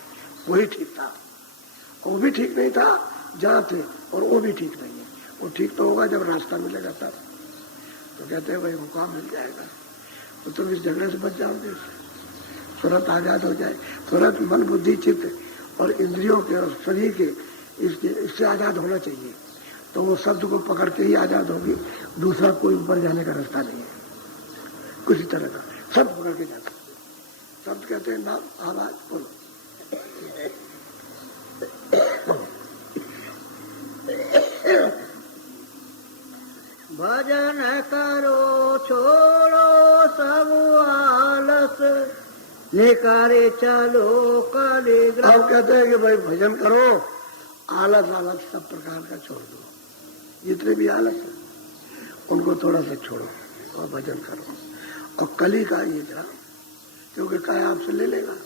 वही ठीक था, वो भी ठीक नहीं था जहाँ थे, और वो भी ठीक नहीं है। वो ठीक तो होगा जब रास्ता मिलेगा तब। तो कहते हैं भाई मुकाम मिल जाएगा तो तुम इस झगड़े से बच जाओगे, तुरंत आजाद हो जाए, तुरंत मन बुद्धि चित्त और इंद्रियों के और शरीर के इससे आजाद होना चाहिए। तो वो शब्द को पकड़ के ही आजाद होगी, दूसरा कोई ऊपर जाने का रास्ता नहीं है किसी तरह का, शब्द पकड़ के जाता। शब्द कहते हैं नाम, आवाज, बोलो। भजन करो छोड़ो सब आलस, निकारे चलो कलिग्राम। हम कहते हैं कि भाई भजन करो, आलस आलस सब प्रकार का छोड़ दो, जितने भी आलस है उनको थोड़ा सा छोड़ो और भजन करो। और कली का ये ग्राम, क्योंकि काया आपसे ले लेगा,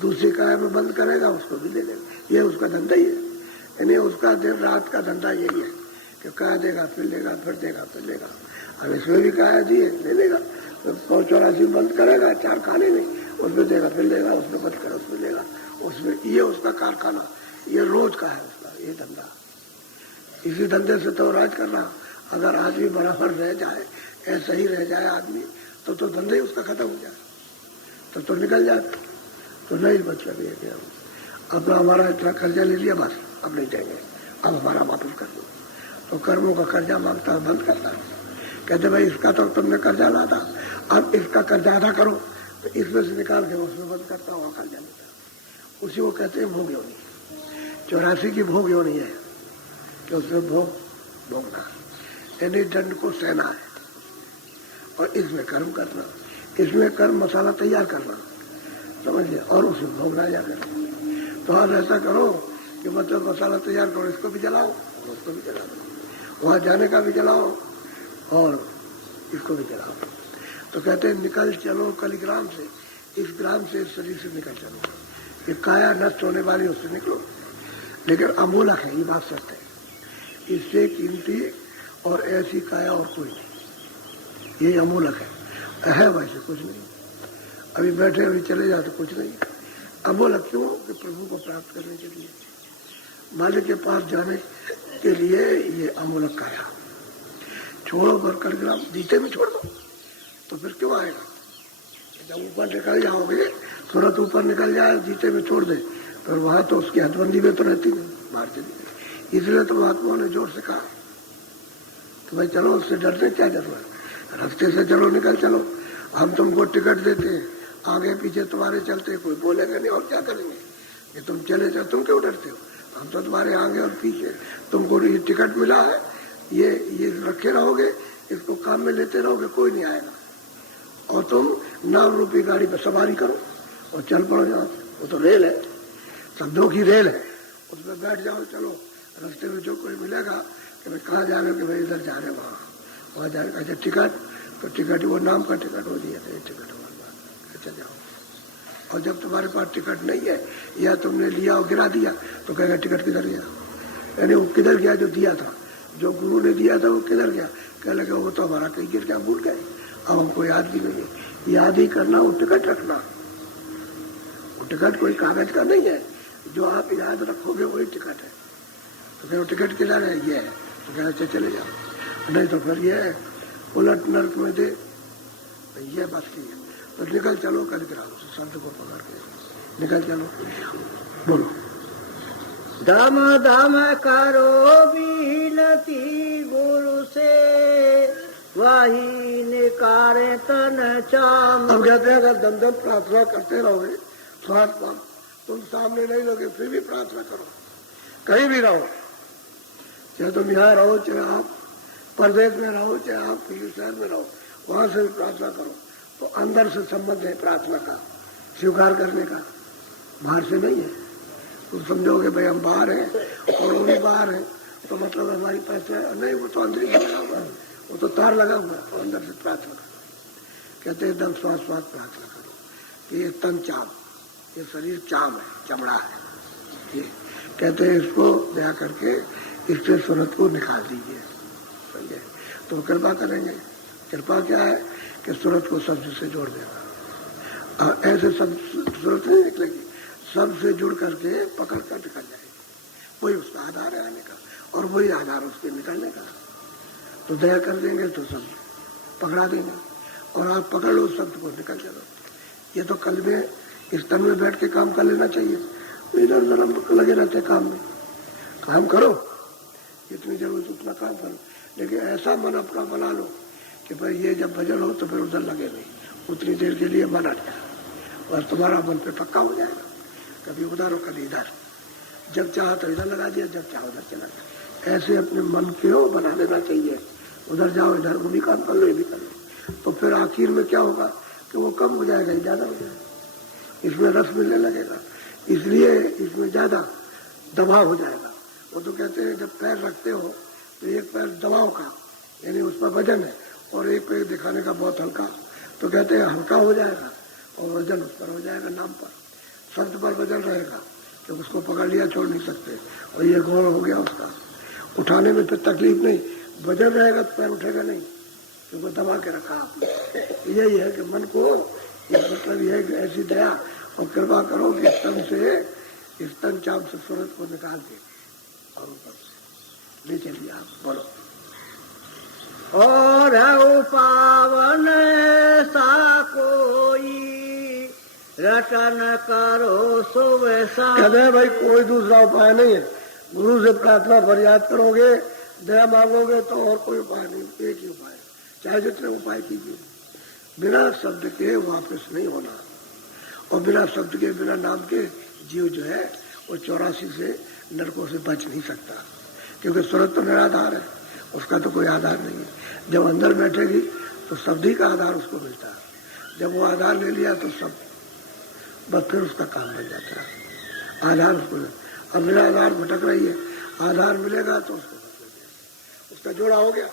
दूसरी काया में बंद करेगा, उसको भी ले लेगा। ये उसका धंधा ही है, यानी उसका दिन रात का धंधा यही है कि काया देगा फिर लेगा, फिर देगा फिर लेगा। अब इसमें भी काया दिए ले लेगा, तो 184 बंद करेगा, 4 खाने नहीं, उसमें देगा फिर लेगा, उसमें बंद करेगा उसमें लेगा, उसमें ये उसका कारखाना, ये रोज का है उसका ये धंधा। इसी धंधे से तो राज करना। अगर आदमी बराबर रह जाए, ऐसा ही रह जाए आदमी, तो धंधा ही उसका खत्म हो जाए, तो निकल जाए। तो नहीं बच रही है कि हम अपना हमारा इतना कर्जा ले लिया, बस अब नहीं देंगे, अब हमारा वापस कर दो। तो कर्मों का कर्जा मांगता है, बंद करता है। कहते भाई इसका तो तुमने कर्जा ला था, अब इसका कर्जा अदा करो, तो इसमें से निकाल के उसमें बंद करता हुआ कर्जा लेता। उसी को कहते हैं भोग योनि। 84 की भोग योनि है कि उसमें भोगना, यानी दंड को सहना है, और इसमें कर्म करना, इसमें कर्म मसाला तैयार करना, समझिए, और उसमें भोगना जाकर। तो आप ऐसा करो कि मतलब मसाला तैयार करो, इसको भी जलाओ और उसको भी जलाओ, वहां जाने का भी जलाओ और इसको भी जलाओ। तो कहते हैं निकल चलो कलिग्राम से, इस ग्राम से, इस शरीर से निकल चलो। ये काया नष्ट होने वाली, उससे निकलो, लेकिन अमूलक है, ये बात सत्य है। इससे कीमती और ऐसी काया और कोई नहीं, ये अमूलक है वैसे कुछ नहीं। अभी बैठे अभी चले जाते कुछ नहीं। अमूलक क्यों? कि प्रभु को प्राप्त करने के लिए, मालिक के पास जाने के लिए ये अमूलक काया। छोड़ो पर कलिग्राम, जीते में छोड़ दो तो फिर क्यों आएगा? जब ऊपर निकल जाओगे, तुरंत ऊपर निकल जाए, जीते में छोड़ दे, फिर वहां तो उसकी हदबंदी में तो रहती नहीं, बाहर चली। इसलिए तो महात्माओं ने जोर से कहा तो भाई चलो, उससे डरने क्या जरूरत, रास्ते से चलो, निकल चलो। हम तुमको टिकट देते हैं, आगे पीछे तुम्हारे चलते, कोई बोलेगा नहीं, और क्या करेंगे? ये तुम चले जाओ, तुम क्यों डरते हो? हम तो तुम्हारे आगे और पीछे, तुमको ये टिकट मिला है, ये रखे रहोगे, इसको काम में लेते रहोगे, कोई नहीं आएगा। और तुम नाम रूपी गाड़ी पर सवारी करो और चल पड़ो यहाँ से। वो तो रेल है, शब्दों की रेल है, उसमें बैठ जाओ, चलो। रास्ते में जो कोई मिलेगा कि भाई कहाँ जा रहे हो, कि भाई इधर जा रहे हैं, वहाँ जा रहे। अच्छा टिकट, तो टिकट वो नाम का टिकट हो दिया, तो टिकट हमारा, अच्छा जाओ। और जब तुम्हारे पास टिकट नहीं है, या तुमने लिया और गिरा दिया, तो कहेगा टिकट किधर गया? यानी वो किधर गया जो दिया था, जो गुरु ने दिया था वो किधर गया? कह लगे वो तो हमारा कहीं गिर गया, भूल गए, अब हमको याद भी नहीं है। याद ही करना, वो टिकट रखना। वो टिकट कोई कागज का नहीं है, जो आप याद रखोगे वही टिकट है। तो क्या टिकट किधर है? ये है, तो क्या अच्छा चले जाओ, नहीं तो फिर ये उलट नर्क में दे, ये बात की है। तो निकल चलो कलिग्राम से, संत को पकड़ के निकल चलो। बोलो, दम दम करो बीनती गुरु से, वही निकारे तन चाम। अब कहते हैं अगर दम दम प्रार्थना करते रहोगे, श्वास पास तुम सामने नहीं लोगे, फिर भी प्रार्थना करो, कहीं भी रहो, चाहे तुम यहाँ रहो, चाहे आप परदेश में रहो, चाहे आप किसी शहर में रहो, वहां से भी प्रार्थना करो। तो अंदर से संबंध है प्रार्थना का, स्वीकार करने का, बाहर से नहीं है। तुम समझोगे भाई हम बाहर हैं और वो भी बाहर है, तो मतलब हमारी पास है नहीं, वो तो अंदर ही लगा हुआ है, वो तो तार लगा हुआ है। और अंदर से प्रार्थना करो, कहते हैं एकदम श्वास श्वास प्रार्थना करो कि ये तन चाम, ये शरीर चाम है, चमड़ा है, ये कहते हैं इसको दया करके इससे सूरत को निकाल दीजिए, समझे? तो कृपा करेंगे। कृपा क्या है कि सूरत को शब्द से जोड़ देगा। ऐसे सब सूरत नहीं निकलेगी, शब्द से जुड़ करके पकड़ कर निकल जाएगी। वही उसका आधार है आने का, और वही आधार उसके निकलने का। तो दया कर देंगे तो सब पकड़ा देंगे, और आप पकड़ लो शब्द को, निकल जाओ। ये तो कल में इस तन में बैठ के काम कर लेना चाहिए। इधर उधर लगे रहते काम में, काम करो जितनी जरूरत उतना काम करो, लेकिन ऐसा मन अपना बना लो कि भाई ये जब भजन हो तो फिर उधर लगे नहीं, उतनी देर के लिए मन हट जाए, और तुम्हारा मन पे पक्का हो जाएगा। कभी उधर और कभी इधर, जब चाह तो इधर लगा दिया, जब चाहो उधर चला गया। ऐसे अपने मन को बना देना चाहिए, उधर जाओ इधर वो भी काम कर लो, ये भी कर लो। तो फिर आखिर में क्या होगा कि वो कम हो जाएगा, ज्यादा हो जाएगा, इसमें रस मिलने लगेगा, इसलिए इसमें ज्यादा दबाव हो जाएगा। वो तो कहते हैं जब पैर रखते हो तो एक पैर दबाव का, यानी उस पर वजन है, और एक पैर दिखाने का बहुत हल्का, तो कहते हैं हल्का हो जाएगा और वजन उस पर हो जाएगा, नाम पर, शब्द पर वजन रहेगा, तो उसको पकड़ लिया छोड़ नहीं सकते। और ये घोड़ हो गया उसका, उठाने में फिर तकलीफ नहीं, वजन रहेगा तो पैर उठेगा नहीं, क्योंकि दबा के रखा आपने। यही है कि मन को, ये मतलब यह है कि ऐसी दया और कृपा करो कि तन से, इस तन चाप से सूरत को निकाल के और ऊपर से ले चलिए। आप बोलो। और पावन सा कोई रटन करो सुवैसा। कहते हैं भाई कोई दूसरा उपाय नहीं है, गुरु से प्रार्थना फरियाद करोगे, दया मांगोगे तो और कोई उपाय नहीं, एक ही उपाय, चाहे जितने उपाय कीजिए, बिना शब्द के वापस नहीं होना, और बिना शब्द के, बिना नाम के जीव जो है वो 84 से नरकों से बच नहीं सकता, क्योंकि सूरत तो निराधार है, उसका तो कोई आधार नहीं है। जब अंदर बैठेगी तो शब्द ही का आधार उसको मिलता है, जब वो आधार ले लिया तो सब बस फिर उसका काम बन जाता है, आधार उसको। अब मेरा आधार भटक रही है, आधार मिलेगा तो उसका जोड़ा हो गया।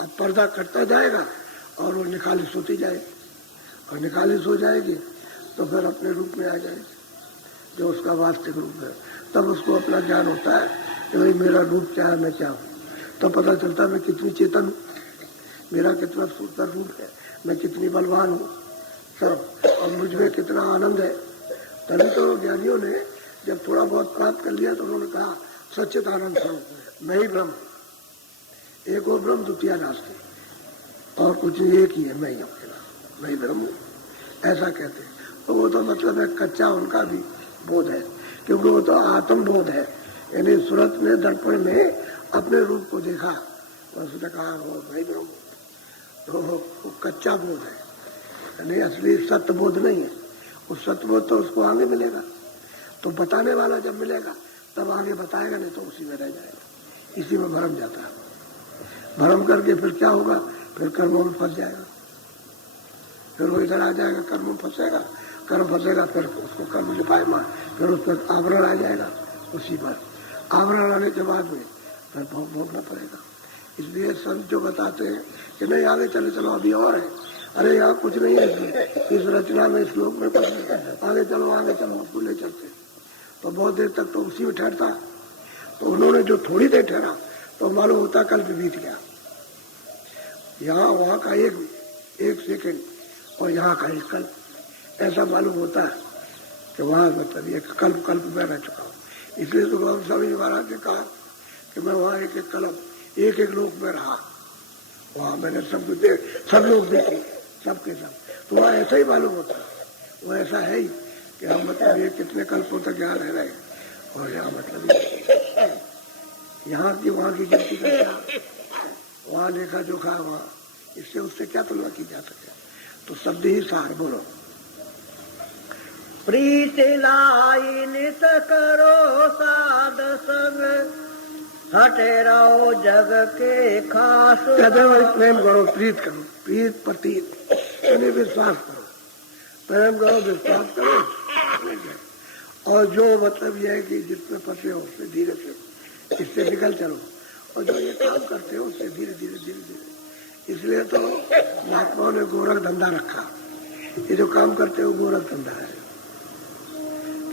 अब पर्दा कटता जाएगा और वो निकालिश होती जाएगी, और निकालिश हो जाएगी तो फिर अपने रूप में आ जाएगी, जो उसका वास्तविक रूप है। तब उसको अपना ज्ञान होता है कि भाई मेरा रूप क्या है, मैं क्या हूँ। तब पता चलता है मैं कितनी चेतन हूँ, मेरा कितना सुंदर रूप है, मैं कितनी बलवान हूँ सब, और मुझ में कितना आनंद है। तभी तो ज्ञानियों ने जब थोड़ा बहुत प्राप्त कर लिया तो उन्होंने कहा सच्चित आनंद स्वरूप, मैं ही ब्रह्म, एक और ब्रह्म द्वितीय नास्ति, और कुछ एक ही है, मैं ही अकेला, मैं ही ब्रह्म हूँ, ऐसा कहते हैं। तो वो तो मतलब है कच्चा उनका भी बोध है, क्योंकि वो तो आत्म बोध है, यानी सूरत में दर्पण में अपने रूप को देखा, उसने कहा वो भाई ब्रह्म, तो वो कच्चा बोध है, यानी असली सत्य बोध नहीं है। उस सत्य बोध तो उसको आगे मिलेगा, तो बताने वाला जब मिलेगा तब आगे बताएगा, नहीं तो उसी में रह जाएगा, इसी में भरम जाता है। भरम करके फिर क्या होगा, फिर कर्मों में फंस जाएगा, फिर वो इधर आ जाएगा, कर्म में फंसेगा, कर्म फंसेगा, फिर उसको कर्म लिपायमा, फिर उस पर आवरण आ जाएगा, उसी पर आवरण आने के बाद में फिर भोगना पड़ेगा। इसलिए संत जो बताते हैं कि नहीं आगे चले चलो, अभी और है, अरे यहाँ कुछ नहीं है, इस रचना में, इस श्लोक में कुछ नहीं, आगे चलो उसको ले चलते, तो बहुत देर तक तो उसी में ठहरता। तो उन्होंने जो थोड़ी देर ठहरा तो मालूम होता कल भी बीत गया, यहाँ वहाँ का एक सेकंड और यहाँ का एक कल्प, ऐसा मालूम होता है कि वहाँ मतलब एक कल्प में रह चुका हूँ। इसलिए तो गोविंद स्वामी जी महाराज ने कहा कि मैं वहाँ एक एक कल्प, एक एक लोक में रहा, वहाँ मैंने सब लोग देखे, सबके सब, तो वहाँ ऐसा ही मालूम होता है, वो ऐसा है ही कि हम मतलब ये कितने कल्पों तक यहाँ रह रहे, और यहाँ मतलब यहाँ की वहाँ की गिनती का क्या, वहाँ लेखा जोखा, वहाँ इससे उससे क्या तुलना की जा सके। तो शब्द ही सार, बोलो प्रीति लाई नित करो साध संग, हटे रहो जग के खास। कहते हैं भाई प्रेम करो, प्रीत करो, प्रीत प्रतीत यानी विश्वास करो, प्रेम करो, विश्वास करो। और जो मतलब यह है कि जिसमें फंसे हो उससे धीरे से इससे निकल चलो, और जो ये काम करते हो उससे धीरे धीरे धीरे धीरे। इसलिए तो महात्माओं ने गोरख धंधा रखा। ये जो काम करते हो गोरख धंधा है,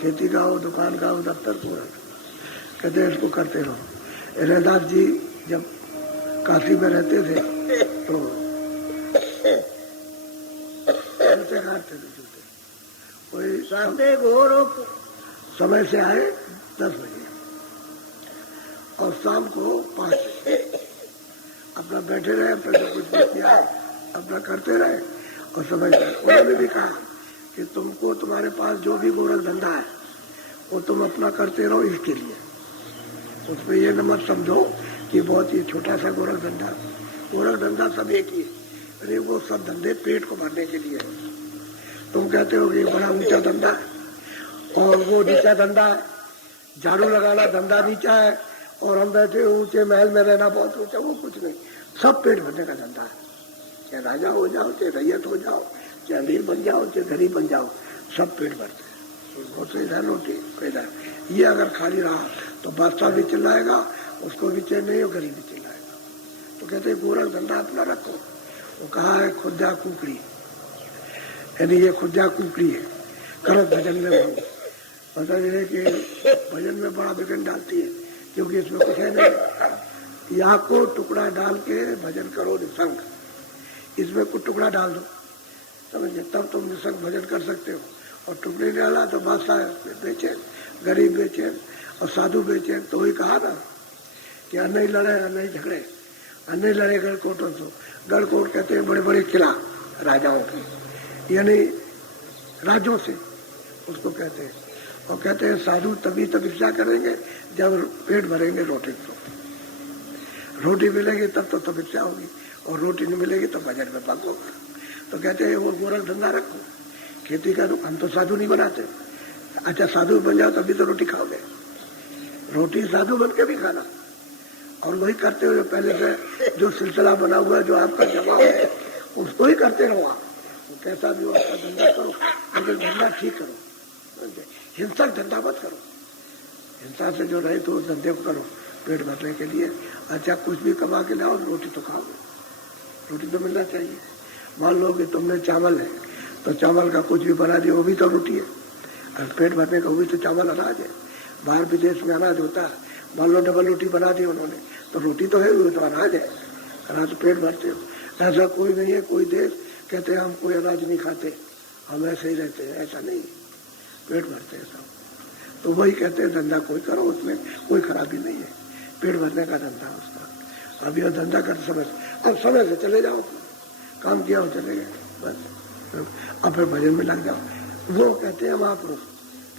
खेती का हो, दुकान का हो, दफ्तर को, कहते हैं इसको करते रहो। रैदास जी जब काशी में रहते थे तो जूते काटते थे, जूते कोई समय से आए 10 बजे और शाम को 5 बजे अपना बैठे रहे, अपना जो कुछ भी किया अपना करते रहे और समय से। उन्होंने भी कहा कि तुमको तुम्हारे पास जो भी गोरख धंधा है वो तुम अपना करते रहो इसके लिए, उसमें ये न मत समझो कि बहुत ही छोटा सा गोरख धंधा सब एक ही है। अरे वो सब धंधे पेट को भरने के लिए है। तुम कहते हो कि बड़ा ऊंचा धंधा है और वो नीचा धंधा है, झाड़ू लगाना धंधा नीचा है और हम बैठे ऊंचे महल में रहना बहुत ऊंचा, वो कुछ नहीं, सब पेट भरने का धंधा है। चाहे राजा हो जाओ, चाहे रैयत हो जाओ, चाहे अमीर बन जाओ, चाहे गरीब बन जाओ, सब पेट भरते हैं। वो तो इधर रोटी इधर, ये अगर खाली रहा तो बादशाह भी चिल्लाएगा, उसको भी चैन नहीं, और गरीब भी चिल्लाएगा। तो कहते हैं गोरख धंधा अपना रखो। वो कहा है खुदा कुकड़ी, यानी ये खुदा कुकड़ी है, करो भजन में भाव। पता है कि भजन में बड़ा विघ्न डालती है, क्योंकि इसमें कुछ है नहीं। यहाँ को टुकड़ा डाल के भजन करो निसंग, इसमें कुछ टुकड़ा डाल दो, समझे, तब तुम निसंग भजन कर सकते हो। और टुकड़ी डाला तो बादशाह बेचैन, गरीब बेचैन और साधु बेचैन। तो वही कहा ना कि अन्य लड़े अन्य झगड़े, अन्य लड़े गढ़कोटों से। गढ़कोट कहते हैं बड़े बड़े किला राजाओं के, यानी राज्यों से उसको कहते हैं। और कहते हैं साधु तभी तपस्या करेंगे जब पेट भरेंगे रोटी को। रोटी मिलेगी तब तो तपस्या होगी, और रोटी नहीं मिलेगी तो भजन में भंग होगा। तो कहते हैं वो गोरख धंधा रखो, खेती करो। हम तो साधु नहीं बनाते। अच्छा साधु बन जाओ तभी तो रोटी खाओगे, रोटी साधु बन के भी खाना। और वही करते हुए पहले से जो सिलसिला बना हुआ है, जो आपका जमाव है, उसको ही करते रहो। आप तो कैसा भी हो आपका धंधा करो, लेकिन धंधा ठीक करो, हिंसक धंधा मत करो। हिंसा से जो रहे तो उस धंधे को करो पेट भरने के लिए। अच्छा कुछ भी कमा के लाओ, रोटी तो खाओगे, रोटी तो मिलना चाहिए। मान लो कि तुमने चावल है तो चावल का कुछ भी बना दिया, वो भी तो रोटी है। और पेट भरने का वो भी तो चावल अनाज है। बाहर विदेश में अनाज होता है, मान लो डबल रोटी बना दी उन्होंने, तो रोटी तो है, वो तो अनाज है, अनाज तो पेट भरते हो। ऐसा कोई नहीं है, कोई देश कहते हैं हम कोई अनाज नहीं खाते, हम ऐसे ही रहते हैं, ऐसा नहीं, पेट भरते हैं सब। तो वही कहते हैं धंधा कोई करो, उसमें कोई खराबी नहीं है, पेट भरने का धंधा उसका। अब यह धंधा करते समय, अब समय से चले जाओ, काम किया हो चले गए बस, अब फिर भजन में लग जाओ। वो कहते हैं महापुरुष,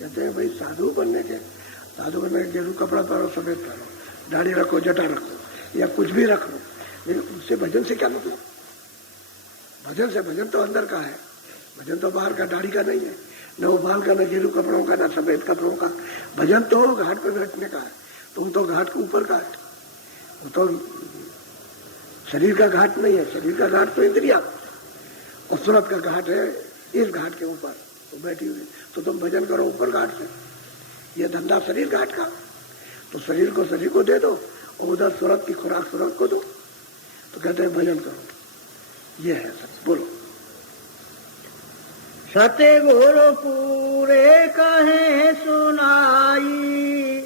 कहते हैं भाई साधु बनने के गेरू कपड़ा पहनो, सफेद पहनो, दाढ़ी रखो, जटा रखो, या कुछ भी रखो, लेकिन उससे भजन से क्या मतलब? भजन से, भजन तो अंदर का है, भजन तो बाहर का दाढ़ी का नहीं है, न वो बाल का, न गेरू कपड़ों का, न सफेद कपड़ों का। भजन तो घाट पर बैठने का है, तो वो तो घाट के ऊपर का है, वो तो शरीर का घाट नहीं है। शरीर का घाट तो इंद्रिया, और सूरत का घाट है इस घाट के ऊपर तो बैठी हुई। तो तुम भजन करो ऊपर घाट से। ये धंधा शरीर घाट का, तो शरीर को दे दो, और उधर सूरत की खुराक सूरत को दो। तो कहते हैं भजन करो, ये है सच। बोलो सत्य गुरु पूरे कहे सुनाई,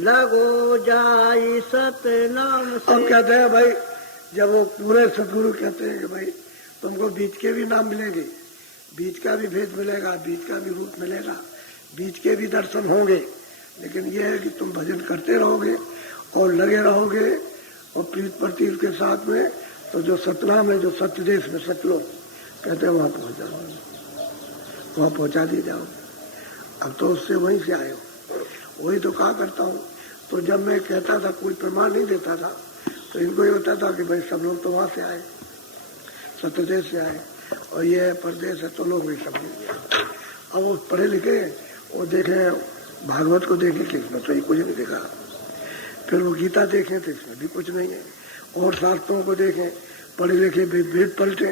लगो जाई सत्य नाम से। अब कहते हैं भाई, जब वो पूरे सदगुरु कहते हैं कि भाई तुमको बीच के भी नाम मिलेंगे, बीच का भी भेद मिलेगा, बीच का भी रूप मिलेगा, बीच के भी दर्शन होंगे, लेकिन यह है कि तुम भजन करते रहोगे और लगे रहोगे और प्रीत प्रतीत के साथ में, तो जो सतनाम है, जो सत्य देश में सतलोक कहते हैं, वहां पहुंच जाओ, वहां पहुंचा दी जाओ। अब तो उससे वहीं से आए हो, वही तो कहा करता हूँ। तो जब मैं कहता था, कोई प्रमाण नहीं देता था, तो इनको ये होता था कि भाई सब लोग तो वहां से आए, सत्यदेश से आए, और ये परदेश है तो लोग भी सब। अब वो पढ़े लिखे, वो देखे भागवत को देखे कि इसमें तो कुछ नहीं देखा, फिर वो गीता देखें तो इसमें भी कुछ नहीं है, और शास्त्रों को देखें, पढ़े लिखे वेद पलटे।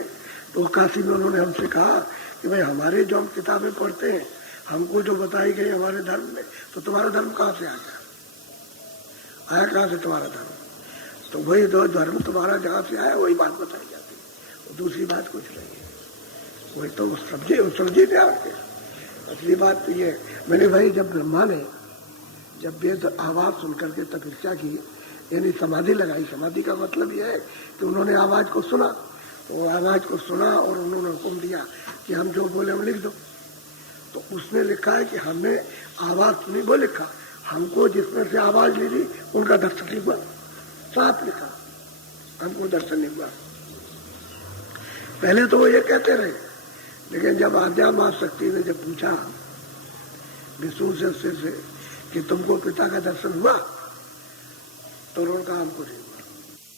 तो काशी में उन्होंने हमसे कहा कि भाई हमारे जो हम किताबें पढ़ते हैं, हमको जो बताई गई हमारे धर्म में, तो तुम्हारा धर्म कहाँ से आ गया, आया कहाँ से तुम्हारा धर्म? तो वही दो धर्म तुम्हारा जहाँ से आया वही बात बताई जाती है, दूसरी बात कुछ नहीं है। वही तो समझे प्यार के असली बात तो ये। मैंने भाई जब ब्रह्मा ने जब वेद आवाज सुनकर के तपस्या की, यानी समाधि लगाई, समाधि का मतलब यह है कि उन्होंने आवाज को सुना, वो आवाज को सुना और उन्होंने हुक्म दिया कि हम जो बोले हम लिख दो। तो उसने लिखा है कि हमने आवाज सुनी, वो लिखा, हमको जिसमें से आवाज ली थी उनका दर्शन नहीं हुआ, साफ लिखा, हमको दर्शन नहीं हुआ। पहले तो वो ये कहते रहे, लेकिन जब आज्ञा मां शक्ति ने जब पूछा विष्णु से कि तुमको पिता का दर्शन हुआ, तो उन्होंने कहा हमको नहीं हुआ।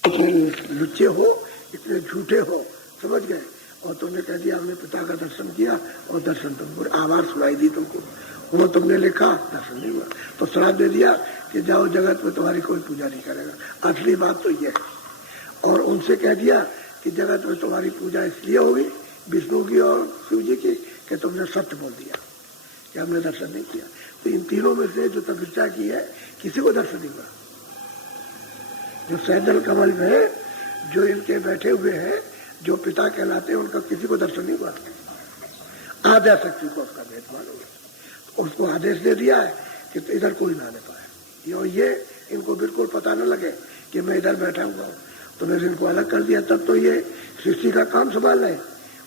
इतने लुच्चे हो, इतने झूठे हो, समझ गए, और तुमने कह दिया हमने पिता का दर्शन किया और दर्शन तुमको, आवाज सुनाई दी तुमको, वो तुमने लिखा, दर्शन नहीं हुआ, तो श्राप दे दिया कि जाओ जगत में तुम्हारी कोई पूजा नहीं करेगा। असली बात तो ये है। और उनसे कह दिया कि जगत में तुम्हारी पूजा इसलिए होगी, विष्णु की और शिव जी की, कि तुमने सत्य बोल दिया कि हमने दर्शन नहीं किया। तो इन तीनों में से जो तपस्या की है, किसी को दर्शन नहीं हुआ। जो सैदल कमल में जो इनके बैठे हुए हैं, जो पिता कहलाते हैं, उनका किसी को दर्शन नहीं हुआ। आद्या शक्ति को उसका भेद मालूम है, तो उसको आदेश दे दिया है कि तो इधर कोई ना आने पाए, ये इनको बिल्कुल पता न लगे कि मैं इधर बैठा हुआ हूँ। तो मैंने इनको अलग कर दिया। तब तो ये सृष्टि का काम संभाल रहे,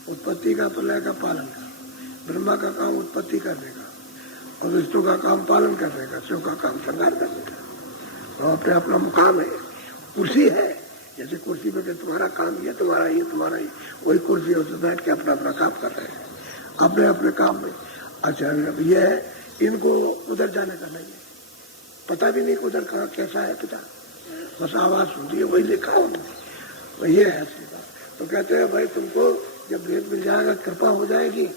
उत्पत्ति का प्रलय का पालन का, ब्रह्मा का काम उत्पत्ति करने का, और विष्णु का काम पालन करने का, शिव का काम संहार करने का। तो अपने अपना मुकाम है, कुर्सी है, जैसे कुर्सी पे कि तुम्हारा काम ये, तुम्हारा ये, तुम्हारा ये, वही कुर्सी उस बैठ के अपना अपना काम कर रहे हैं अपने अपने काम में। अच्छा ये है, इनको उधर जाने का नहीं है, पता भी नहीं उधर कहाँ कैसा है पिता, बस आवाज सुनती है, वही लिखा उन्होंने, तो ये है असली बात। तो कहते हैं भाई तुमको जब वेद मिल जाएगा, कृपा हो जाएगी,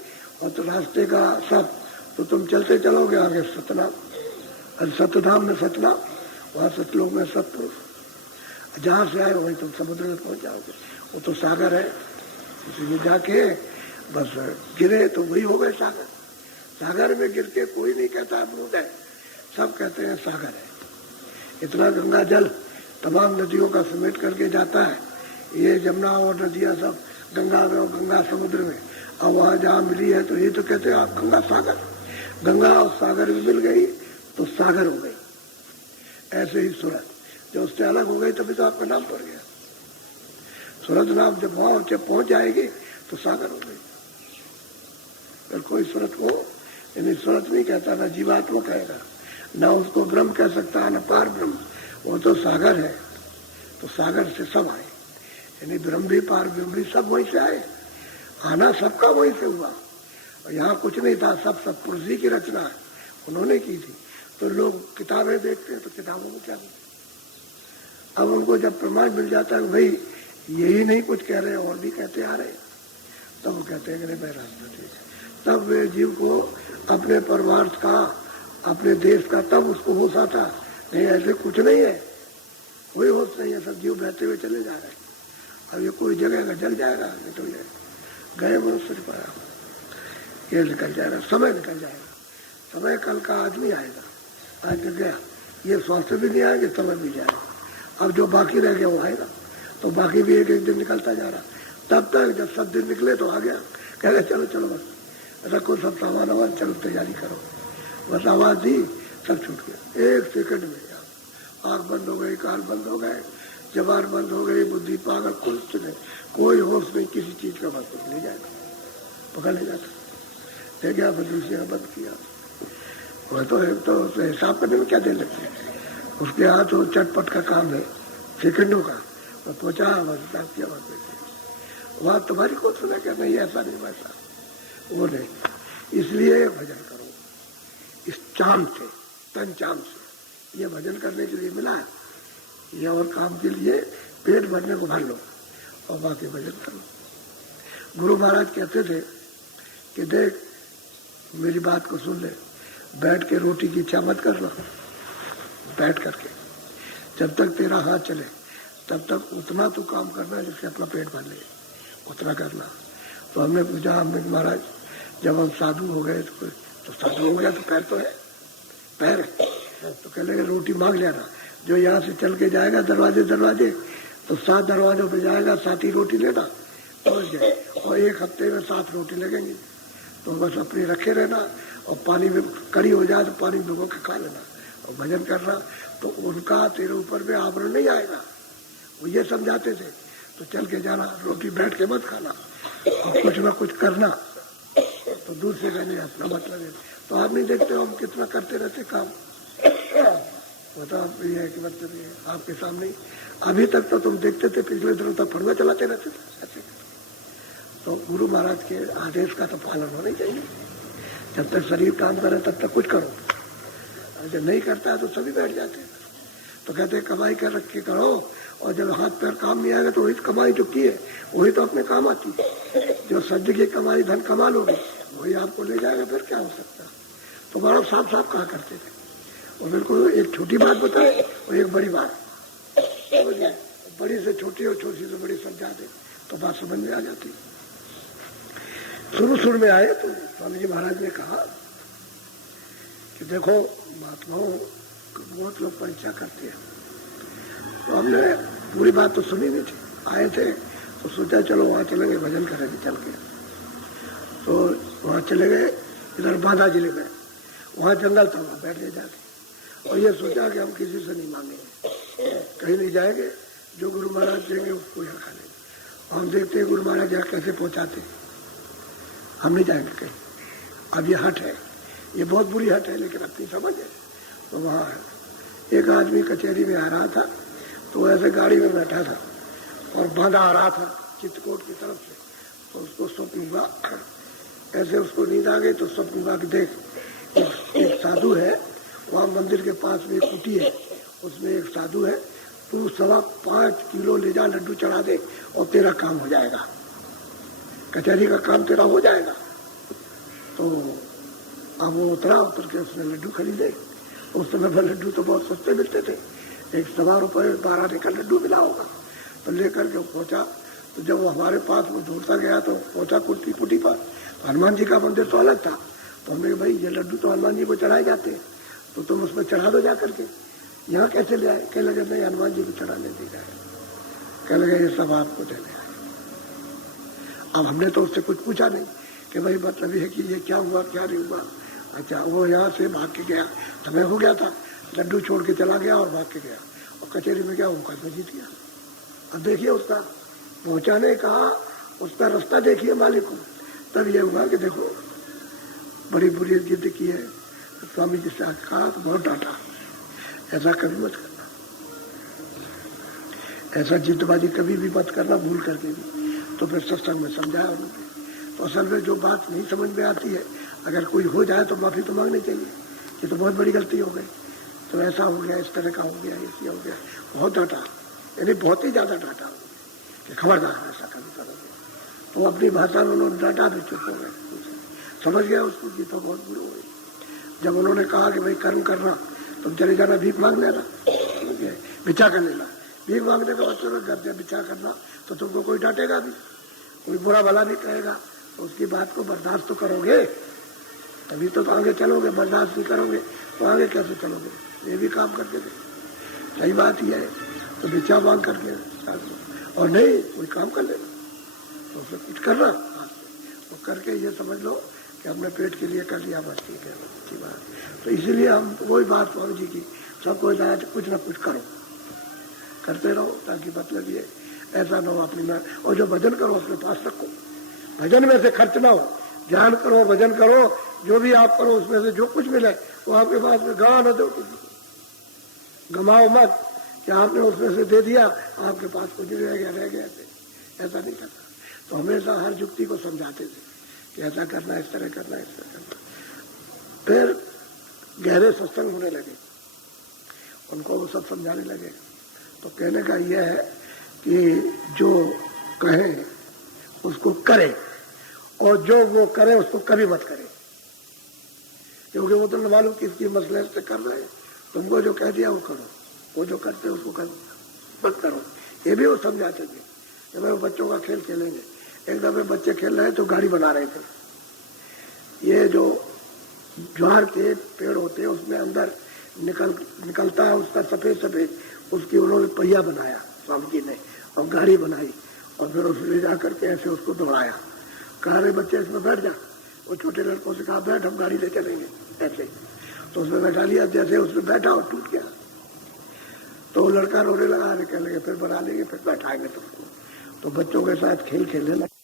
और तो रास्ते का सब, तो तुम चलते चलोगे आगे सतनाम, सतधाम में सतनाम, वहां सतलोक में सतपुरुष, जहां से आए वही तुम समुद्र में पहुंच जाओगे, वो तो सागर है। इसलिए जाके बस गिरे तो वही हो गए सागर। सागर में गिर के कोई नहीं कहता बूंद है, सब कहते हैं सागर है। इतना गंगा जल तमाम नदियों का समेट करके जाता है, ये जमुना और नदियां सब गंगा में और गंगा समुद्र में, और वहां जहाँ मिली है तो ये तो कहते हैं आप गंगा सागर, गंगा और सागर में मिल गई तो सागर हो गई। ऐसे ही सूरत जब उससे अलग हो गई तभी तो आपका नाम पड़ गया। सूरत नाम जब वहां पहुंच जाएगी तो सागर हो गई। फिर कोई सूरत को यानी सूरत नहीं कहता, ना जीवात्मा कहेगा, ना उसको ब्रह्म कह सकता है, ना पार ब्रह्म, वो तो सागर है। तो सागर से सब आए, यानी ब्रह्म भी पार ब्रह्म भी सब वहीं से आए, आना सबका वहीं से हुआ। और यहाँ कुछ नहीं था, सब पुरुष जी की रचना है, उन्होंने की थी। तो लोग किताबें देखते हैं तो किताबों में क्या मिलता, अब उनको जब प्रमाण मिल जाता है भाई यही नहीं कुछ कह रहे और भी कहते आ रहे, तब वो कहते हैं कि नहीं भाई रास्ता ठीक है। तब वे जीव को अपने परमार्थ का, अपने देश का, तब उसको होश आता। नहीं ऐसे कुछ नहीं है, कोई होश नहीं है, सब जीव बहते हुए चले जा रहे हैं। अब ये कोई जगह जल जाएगा, नहीं तो ये गए मनुष्य पाया, ये निकल जाएगा, समय निकल जाएगा। समय कल का आदमी आएगा, आज गया, ये स्वास्थ्य भी नहीं आएंगे, समय भी जाएगा। अब जो बाकी रह गया वो आएगा, तो बाकी भी एक एक दिन निकलता जा रहा। तब तक जब सब दिन निकले तो आ गया, कह रहे चलो चलो बस रखो सब सामान वामान, चलो तैयारी करो, बस आवाज दी सब छूट गया। एक सेकंड में आंख बंद हो गई, कान बंद हो गए, जबान बंद हो गई, बुद्धि पागल, कुछ नहीं, कोई होश नहीं किसी चीज का, बस ले जाएगा, पकड़ ले जाता, ले गया, फिर दूसरे बंद किया। वह तो हिसाब करने में क्या देर लगती है, उसके हाथ वो चटपट का काम है, सेकंडों का, तो पहुंचा बस हिसाब किया, बस वहां तुम्हारी को सुना क्या नहीं, ऐसा नहीं वैसा, वो नहीं। इसलिए भजन करो इस चाम से, तन चाम से, ये भजन करने के लिए मिला है, ये और काम के लिए पेट भरने को भर लो और बाकी भजन करो। गुरु महाराज कहते थे कि देख मेरी बात को सुन ले, बैठ के रोटी की इच्छा मत करना, बैठ करके जब तक तेरा हाथ चले तब तक उतना तो काम करना जिससे अपना पेट भर ले, उतना करना। तो हमने पूछा, हमने महाराज जब हम साधु हो गए तो साधु हो गया तो पैर तो है, पैर है, तो कह लेंगे रोटी मांग लेना, जो यहाँ से चल के जाएगा दरवाजे तो 7 दरवाजों पे जाएगा, 7 ही रोटी लेना पहुंच जाए, और 1 हफ्ते में 7 रोटी लगेंगी। तो बस अपने रखे रहना, और पानी में कड़ी हो जाए तो पानी भिगो के खा लेना और भजन करना, तो उनका तेरे ऊपर में आवरण नहीं आएगा। वो ये समझाते थे, तो चल के जाना, रोटी बैठ के मत खाना और कुछ ना कुछ करना। तो दूसरे कहने अपना मतलब है, तो आप नहीं देखते हो हम कितना करते रहते काम, बताओ आप ये है कि मतलब ये आपके सामने। अभी तक तो तुम देखते थे, पिछले दिनों तक फड़ुआ चलाते रहते थे ऐसे। तो गुरु महाराज के आदेश का तो पालन होना चाहिए, जब तक शरीर काम करे तब तक कुछ करो, जब नहीं करता है तो सभी बैठ जाते हैं। तो कहते हैं कमाई कर रख के करो, और जब हाथ पैर काम नहीं आएगा तो वही कमाई जो की है वही तो अपने काम आती है। जो सज्ज की कमाई धन कमा लोगे वही आपको ले जाएगा, फिर क्या हो सकता है। तो बड़ा साफ साफ कहा करते थे, और बिल्कुल एक छोटी बात बताए और एक बड़ी बात, बड़ी से छोटी और छोटी से बड़ी समझा दे तो बात समझ में आ जाती। शुरू में आए तो स्वामी जी महाराज ने कहा कि देखो महात्माओं बहुत लोग परीक्षा करते हैं, तो हमने पूरी बात तो सुनी नहीं थी, आए थे तो सोचा चलो वहां चलेंगे, भजन करेंगे चल के। तो वहां चले गए, इधर बांधा जिले में, वहां जंगल था, वहां बैठ गए जाके, और ये सोचा कि हम किसी से नहीं मांगेंगे, कहीं नहीं जाएंगे, जो गुरु महाराज देंगे उसको यहाँ खा लेंगे। हम देखते हैं गुरु महाराज यहाँ कैसे पहुंचाते, हम नहीं जाएंगे कहीं। अब ये हट है, ये बहुत बुरी हट है, लेकिन अपनी समझ है। तो वहाँ एक आदमी कचहरी में आ रहा था, तो ऐसे गाड़ी में बैठा था और बांधा आ रहा था चित्रकूट की तरफ से, तो उसको स्वप्न हुआ, ऐसे उसको नींद आ गई, तो स्वप्न हुआ कि देख एक साधु है, वहाँ मंदिर के पास में एक कुटी है, उसमें एक साधु है, तू 5.25 किलो ले जा, लड्डू चढ़ा दे और तेरा काम हो जाएगा, कचहरी का काम तेरा हो जाएगा। तो अब वो उतर के उसने लड्डू खरीदे। उस समय पर लड्डू तो बहुत सस्ते मिलते थे, एक 1.25 रुपये 12 आने का लड्डू मिला होगा। तो लेकर के पहुंचा, तो जब वो हमारे पास वो ढूंढता गया तो पहुंचा कुटी पर, तो हनुमान जी का मंदिर तो अलग था। तो हमने भाई ये लड्डू तो हनुमान जी को चढ़ाए जाते हैं, तो तुम उसमें चढ़ा दो जा करके, यहाँ कैसे ले आए? कह लगे नहीं हनुमान जी को चढ़ाने दी जाए, कह लगे ये सब आपको देने आए। अब हमने तो उससे कुछ पूछा नहीं कि भाई मतलब ये है कि ये क्या हुआ क्या नहीं हुआ। अच्छा, वो यहाँ से भाग के गया, तो मैं हो गया था, लड्डू छोड़ के चला गया और भाग के गया, और कचहरी में गया, मुकदमा जीत गया। अब देखिए उसका पहुंचाने कहा, उसका रास्ता देखिए मालिक को, तब ये हुआ कि देखो बड़ी बुरी जिद की है। तो स्वामी जी से कहा तो बहुत डांटा, ऐसा कभी मत करना, ऐसा जिद्दबाजी कभी भी मत करना, भूल करके भी। तो फिर सत्संग में समझाया उन्होंने। तो असल में जो बात नहीं समझ में आती है, अगर कोई हो जाए तो माफी तो मांगनी चाहिए, ये तो बहुत बड़ी गलती हो गई, तो ऐसा हो गया, इस तरह का हो गया, ऐसी हो गया, बहुत डांटा, यानी बहुत ही ज्यादा डांटा कि खबरदार ऐसा कभी करोगे। तो अपनी भाषा में उन्होंने डांटा भी, चुप हो गए, समझ गया उसको कि तो बहुत बुरी हो गई। जब उन्होंने कहा कि भाई कर्म करना, तुम चले जाना भीख मांग लेना, भिक्षा कर लेना, भीख मांगने का मतलब भिक्षा करना, तो तुमको कोई डांटेगा भी, कोई बुरा भला भी कहेगा, तो उसकी बात को बर्दाश्त तो करोगे, तभी तो आगे चलोगे। बर्दाश्त नहीं करोगे तो आगे कैसे चलोगे? ये भी काम करके दे, सही बात ही है। तो भिक्षा मांग करके और नहीं कोई काम कर लेना, तो उसे कुछ करना, तो करके ये समझ लो कि हमने पेट के लिए कर लिया, बस ठीक है, अच्छी बात। तो इसीलिए हम वही बात स्वामी जी की, सबको कुछ ना कुछ करो, करते रहो, ताकि मतलब ये ऐसा ना हो अपनी में। और जो भजन करो अपने पास रखो, भजन में से खर्च ना हो, ध्यान करो, भजन करो, जो भी आप करो उसमें से जो कुछ मिले वो आपके पास में गवा न दो, गमाओ मत कि आपने उसमें से दे दिया, आपके पास कुछ रह गया, ऐसा नहीं करना। तो हमेशा हर युक्ति को समझाते थे कि ऐसा करना, इस तरह करना, इस तरह करना। फिर गहरे सत्संग होने लगे, उनको वो सब समझाने लगे। तो कहने का यह है कि जो कहे उसको करे, और जो वो करे उसको कभी मत करे। क्योंकि वो तो न मालूम किसकी मसलहत से कर रहे हैं। तुमको जो कह दिया वो करो, वो जो करते उसको कर मत करो। ये भी वो समझाते थे कि भाई बच्चों का खेल खेलेंगे। एक दफे बच्चे खेल रहे तो गाड़ी बना रहे थे। ये जो ज्वार के पेड़ होते हैं उसमें अंदर निकलता है उसका सफेद सफेद, उसकी उन्होंने पहिया बनाया स्वामी जी ने और गाड़ी बनाई और फिर उसमें ले जा करके ऐसे उसको दौड़ाया। कहा रहे बच्चे इसमें बैठ जा। वो छोटे लड़कों से कहा बैठ हम गाड़ी ले चलेंगे ऐसे, तो उसमें बैठा लिया। जैसे उसमें बैठा और टूट गया तो वो लड़का रोने लगा, कहने लगे फिर बना लेंगे फिर बैठाएंगे तुमको। तो बच्चों के साथ खेल खेलने लगे।